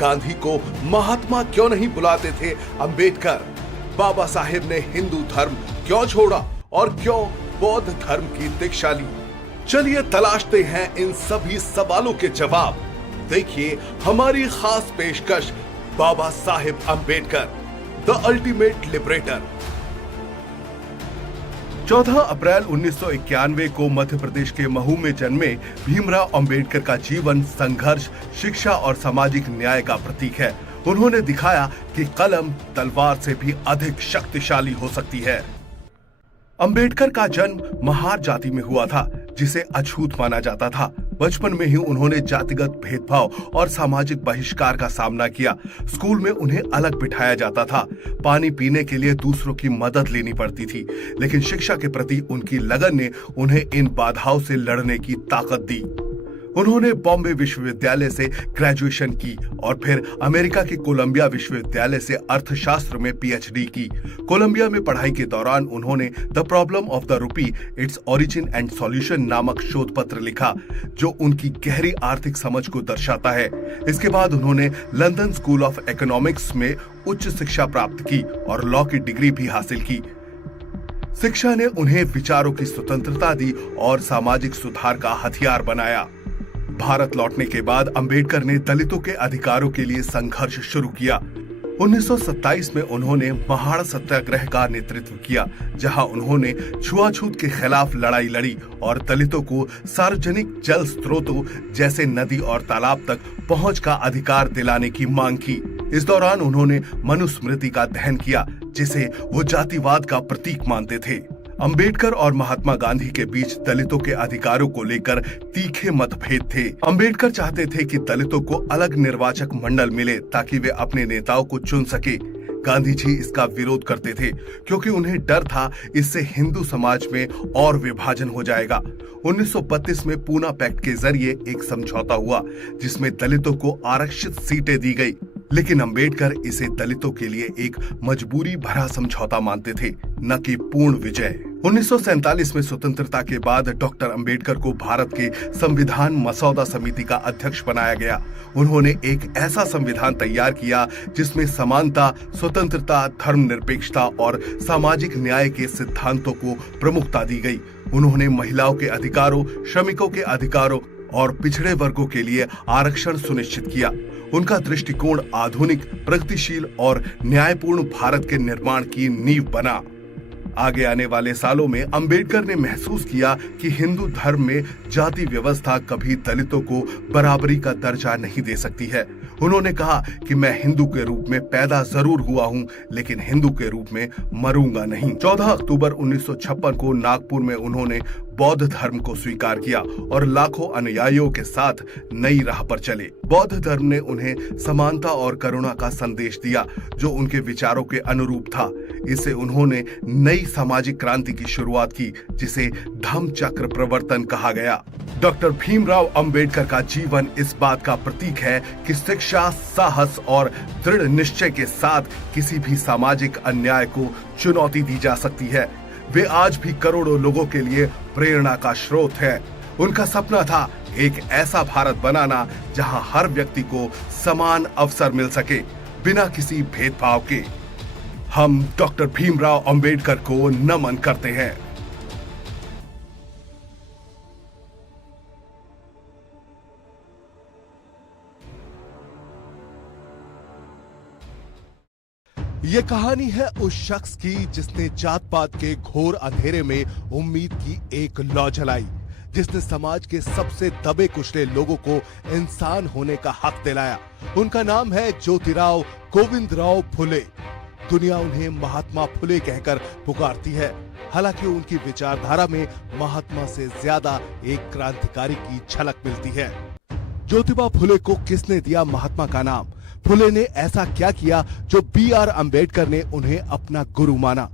गांधी को महात्मा क्यों नहीं बुलाते थे अंबेडकर? बाबा साहेब ने हिंदू धर्म क्यों छोड़ा और क्यों बौद्ध धर्म की दीक्षा ली? चलिए तलाशते हैं इन सभी सवालों के जवाब। देखिए हमारी खास पेशकश, Baba Saheb Ambedkar, the ultimate liberator. 14 अप्रैल 1991 को मध्य प्रदेश के महू में जन्मे भीमराव अंबेडकर का जीवन संघर्ष, शिक्षा और सामाजिक न्याय का प्रतीक है। उन्होंने दिखाया कि कलम तलवार से भी अधिक शक्तिशाली हो सकती है। अंबेडकर का जन्म महार जाति में हुआ था, जिसे अछूत माना जाता था। बचपन में ही उन्होंने जातिगत भेदभाव और सामाजिक बहिष्कार का सामना किया। स्कूल में उन्हें अलग बिठाया जाता था। पानी पीने के लिए दूसरों की मदद लेनी पड़ती थी, लेकिन शिक्षा के प्रति उनकी लगन ने उन्हें इन बाधाओं से लड़ने की ताकत दी। उन्होंने बॉम्बे विश्वविद्यालय से ग्रेजुएशन की और फिर अमेरिका के कोलंबिया विश्वविद्यालय से अर्थशास्त्र में पीएचडी की। कोलंबिया में पढ़ाई के दौरान उन्होंने the problem of the rupee, its origin and solution नामक शोध पत्र लिखा, जो उनकी गहरी आर्थिक समझ को दर्शाता है। इसके बाद उन्होंने लंदन स्कूल ऑफ इकोनॉमिक्स में उच्च शिक्षा प्राप्त की और लॉ की डिग्री भी हासिल की। शिक्षा ने उन्हें विचारों की स्वतंत्रता दी और सामाजिक सुधार का हथियार बनाया। भारत लौटने के बाद अंबेडकर ने दलितों के अधिकारों के लिए संघर्ष शुरू किया। 1927 में उन्होंने महाड़ सत्याग्रह का नेतृत्व किया, जहां उन्होंने छुआछूत के खिलाफ लड़ाई लड़ी और दलितों को सार्वजनिक जल स्रोतों जैसे नदी और तालाब तक पहुंच का अधिकार दिलाने की मांग की। इस दौरान उन्होंने मनुस्मृति का दहन किया, जिसे वो जातिवाद का प्रतीक मानते थे। अंबेडकर और महात्मा गांधी के बीच दलितों के अधिकारों को लेकर तीखे मतभेद थे। अंबेडकर चाहते थे कि दलितों को अलग निर्वाचक मंडल मिले ताकि वे अपने नेताओं को चुन सके। गांधी जी इसका विरोध करते थे क्योंकि उन्हें डर था इससे हिंदू समाज में और विभाजन हो जाएगा। 1932 में पूना पैक्ट के जरिए एक समझौता हुआ जिसमें दलितों को आरक्षित सीटें दी गई, लेकिन अंबेडकर इसे दलितों के लिए एक मजबूरी भरा समझौता मानते थे, न कि पूर्ण विजय। 1947 में स्वतंत्रता के बाद डॉक्टर अंबेडकर को भारत के संविधान मसौदा समिति का अध्यक्ष बनाया गया। उन्होंने एक ऐसा संविधान तैयार किया जिसमें समानता, स्वतंत्रता, धर्मनिरपेक्षता और सामाजिक न्याय के सिद्धांतों को प्रमुखता दी गई। उन्होंने महिलाओं के अधिकारों, श्रमिकों के अधिकारों और पिछड़े वर्गों के लिए आरक्षण सुनिश्चित किया। उनका दृष्टिकोण आधुनिक, प्रगतिशील और न्यायपूर्ण भारत के निर्माण की नींव बना। आगे आने वाले सालों में अंबेडकर ने महसूस किया कि हिंदू धर्म में जाति व्यवस्था कभी दलितों को बराबरी का दर्जा नहीं दे सकती है। उन्होंने कहा कि मैं हिंदू के रूप में पैदा जरूर हुआ हूं, लेकिन हिंदू के रूप में मरूंगा नहीं। 14 अक्टूबर 1956 को नागपुर में उन्होंने बौद्ध धर्म को स्वीकार किया और लाखों अनुयायियों के साथ नई राह पर चले। बौद्ध धर्म ने उन्हें समानता और करुणा का संदेश दिया जो उनके विचारों के अनुरूप था। इससे उन्होंने नई सामाजिक क्रांति की शुरुआत की जिसे धम्म चक्र प्रवर्तन कहा गया। डॉक्टर भीमराव अंबेडकर का जीवन इस बात का प्रतीक है कि शिक्षा, साहस और दृढ़ निश्चय के साथ किसी भी सामाजिक अन्याय को चुनौती दी जा सकती है। वे आज भी करोड़ों लोगों के लिए प्रेरणा का स्रोत है। उनका सपना था एक ऐसा भारत बनाना जहां हर व्यक्ति को समान अवसर मिल सके, बिना किसी भेदभाव के। हम डॉक्टर भीमराव अंबेडकर को नमन करते हैं। ये कहानी है उस शख्स की जिसने जात पात के घोर अंधेरे में उम्मीद की एक लौ जलाई, जिसने समाज के सबसे दबे कुचले लोगों को इंसान होने का हक दिलाया। उनका नाम है ज्योतिराव गोविंदराव फुले। दुनिया उन्हें महात्मा फुले कहकर पुकारती है। हालांकि उनकी विचारधारा में महात्मा से ज्यादा एक क्रांतिकारी की झलक मिलती है। ज्योतिबा फुले को किसने दिया महात्मा का नाम? फुले ने ऐसा क्या किया जो B.R. अंबेडकर ने उन्हें अपना गुरु माना?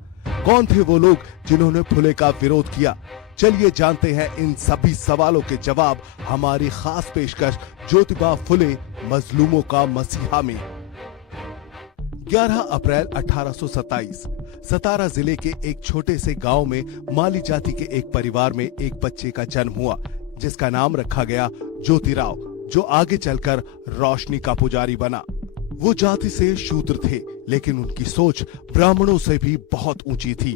कौन थे वो लोग जिन्होंने फुले का विरोध किया? चलिए जानते हैं इन सभी सवालों के जवाब हमारी खास पेशकश ज्योतिबा फुले मजलूमों का मसीहा में। 11 अप्रैल 1827 सतारा जिले के एक छोटे से गांव में माली जाति के एक परिवार में एक बच्चे का जन्म हुआ जिसका नाम रखा गया ज्योतिराव, जो आगे चलकर रोशनी का पुजारी बना। वो जाति से शूद्र थे, लेकिन उनकी सोच ब्राह्मणों से भी बहुत ऊंची थी।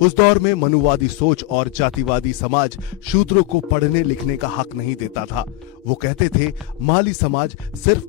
उस दौर में मनुवादी सोच और जातिवादी समाज शूद्रों को पढ़ने लिखने का हक नहीं देता था। वो कहते थे माली समाज सिर्फ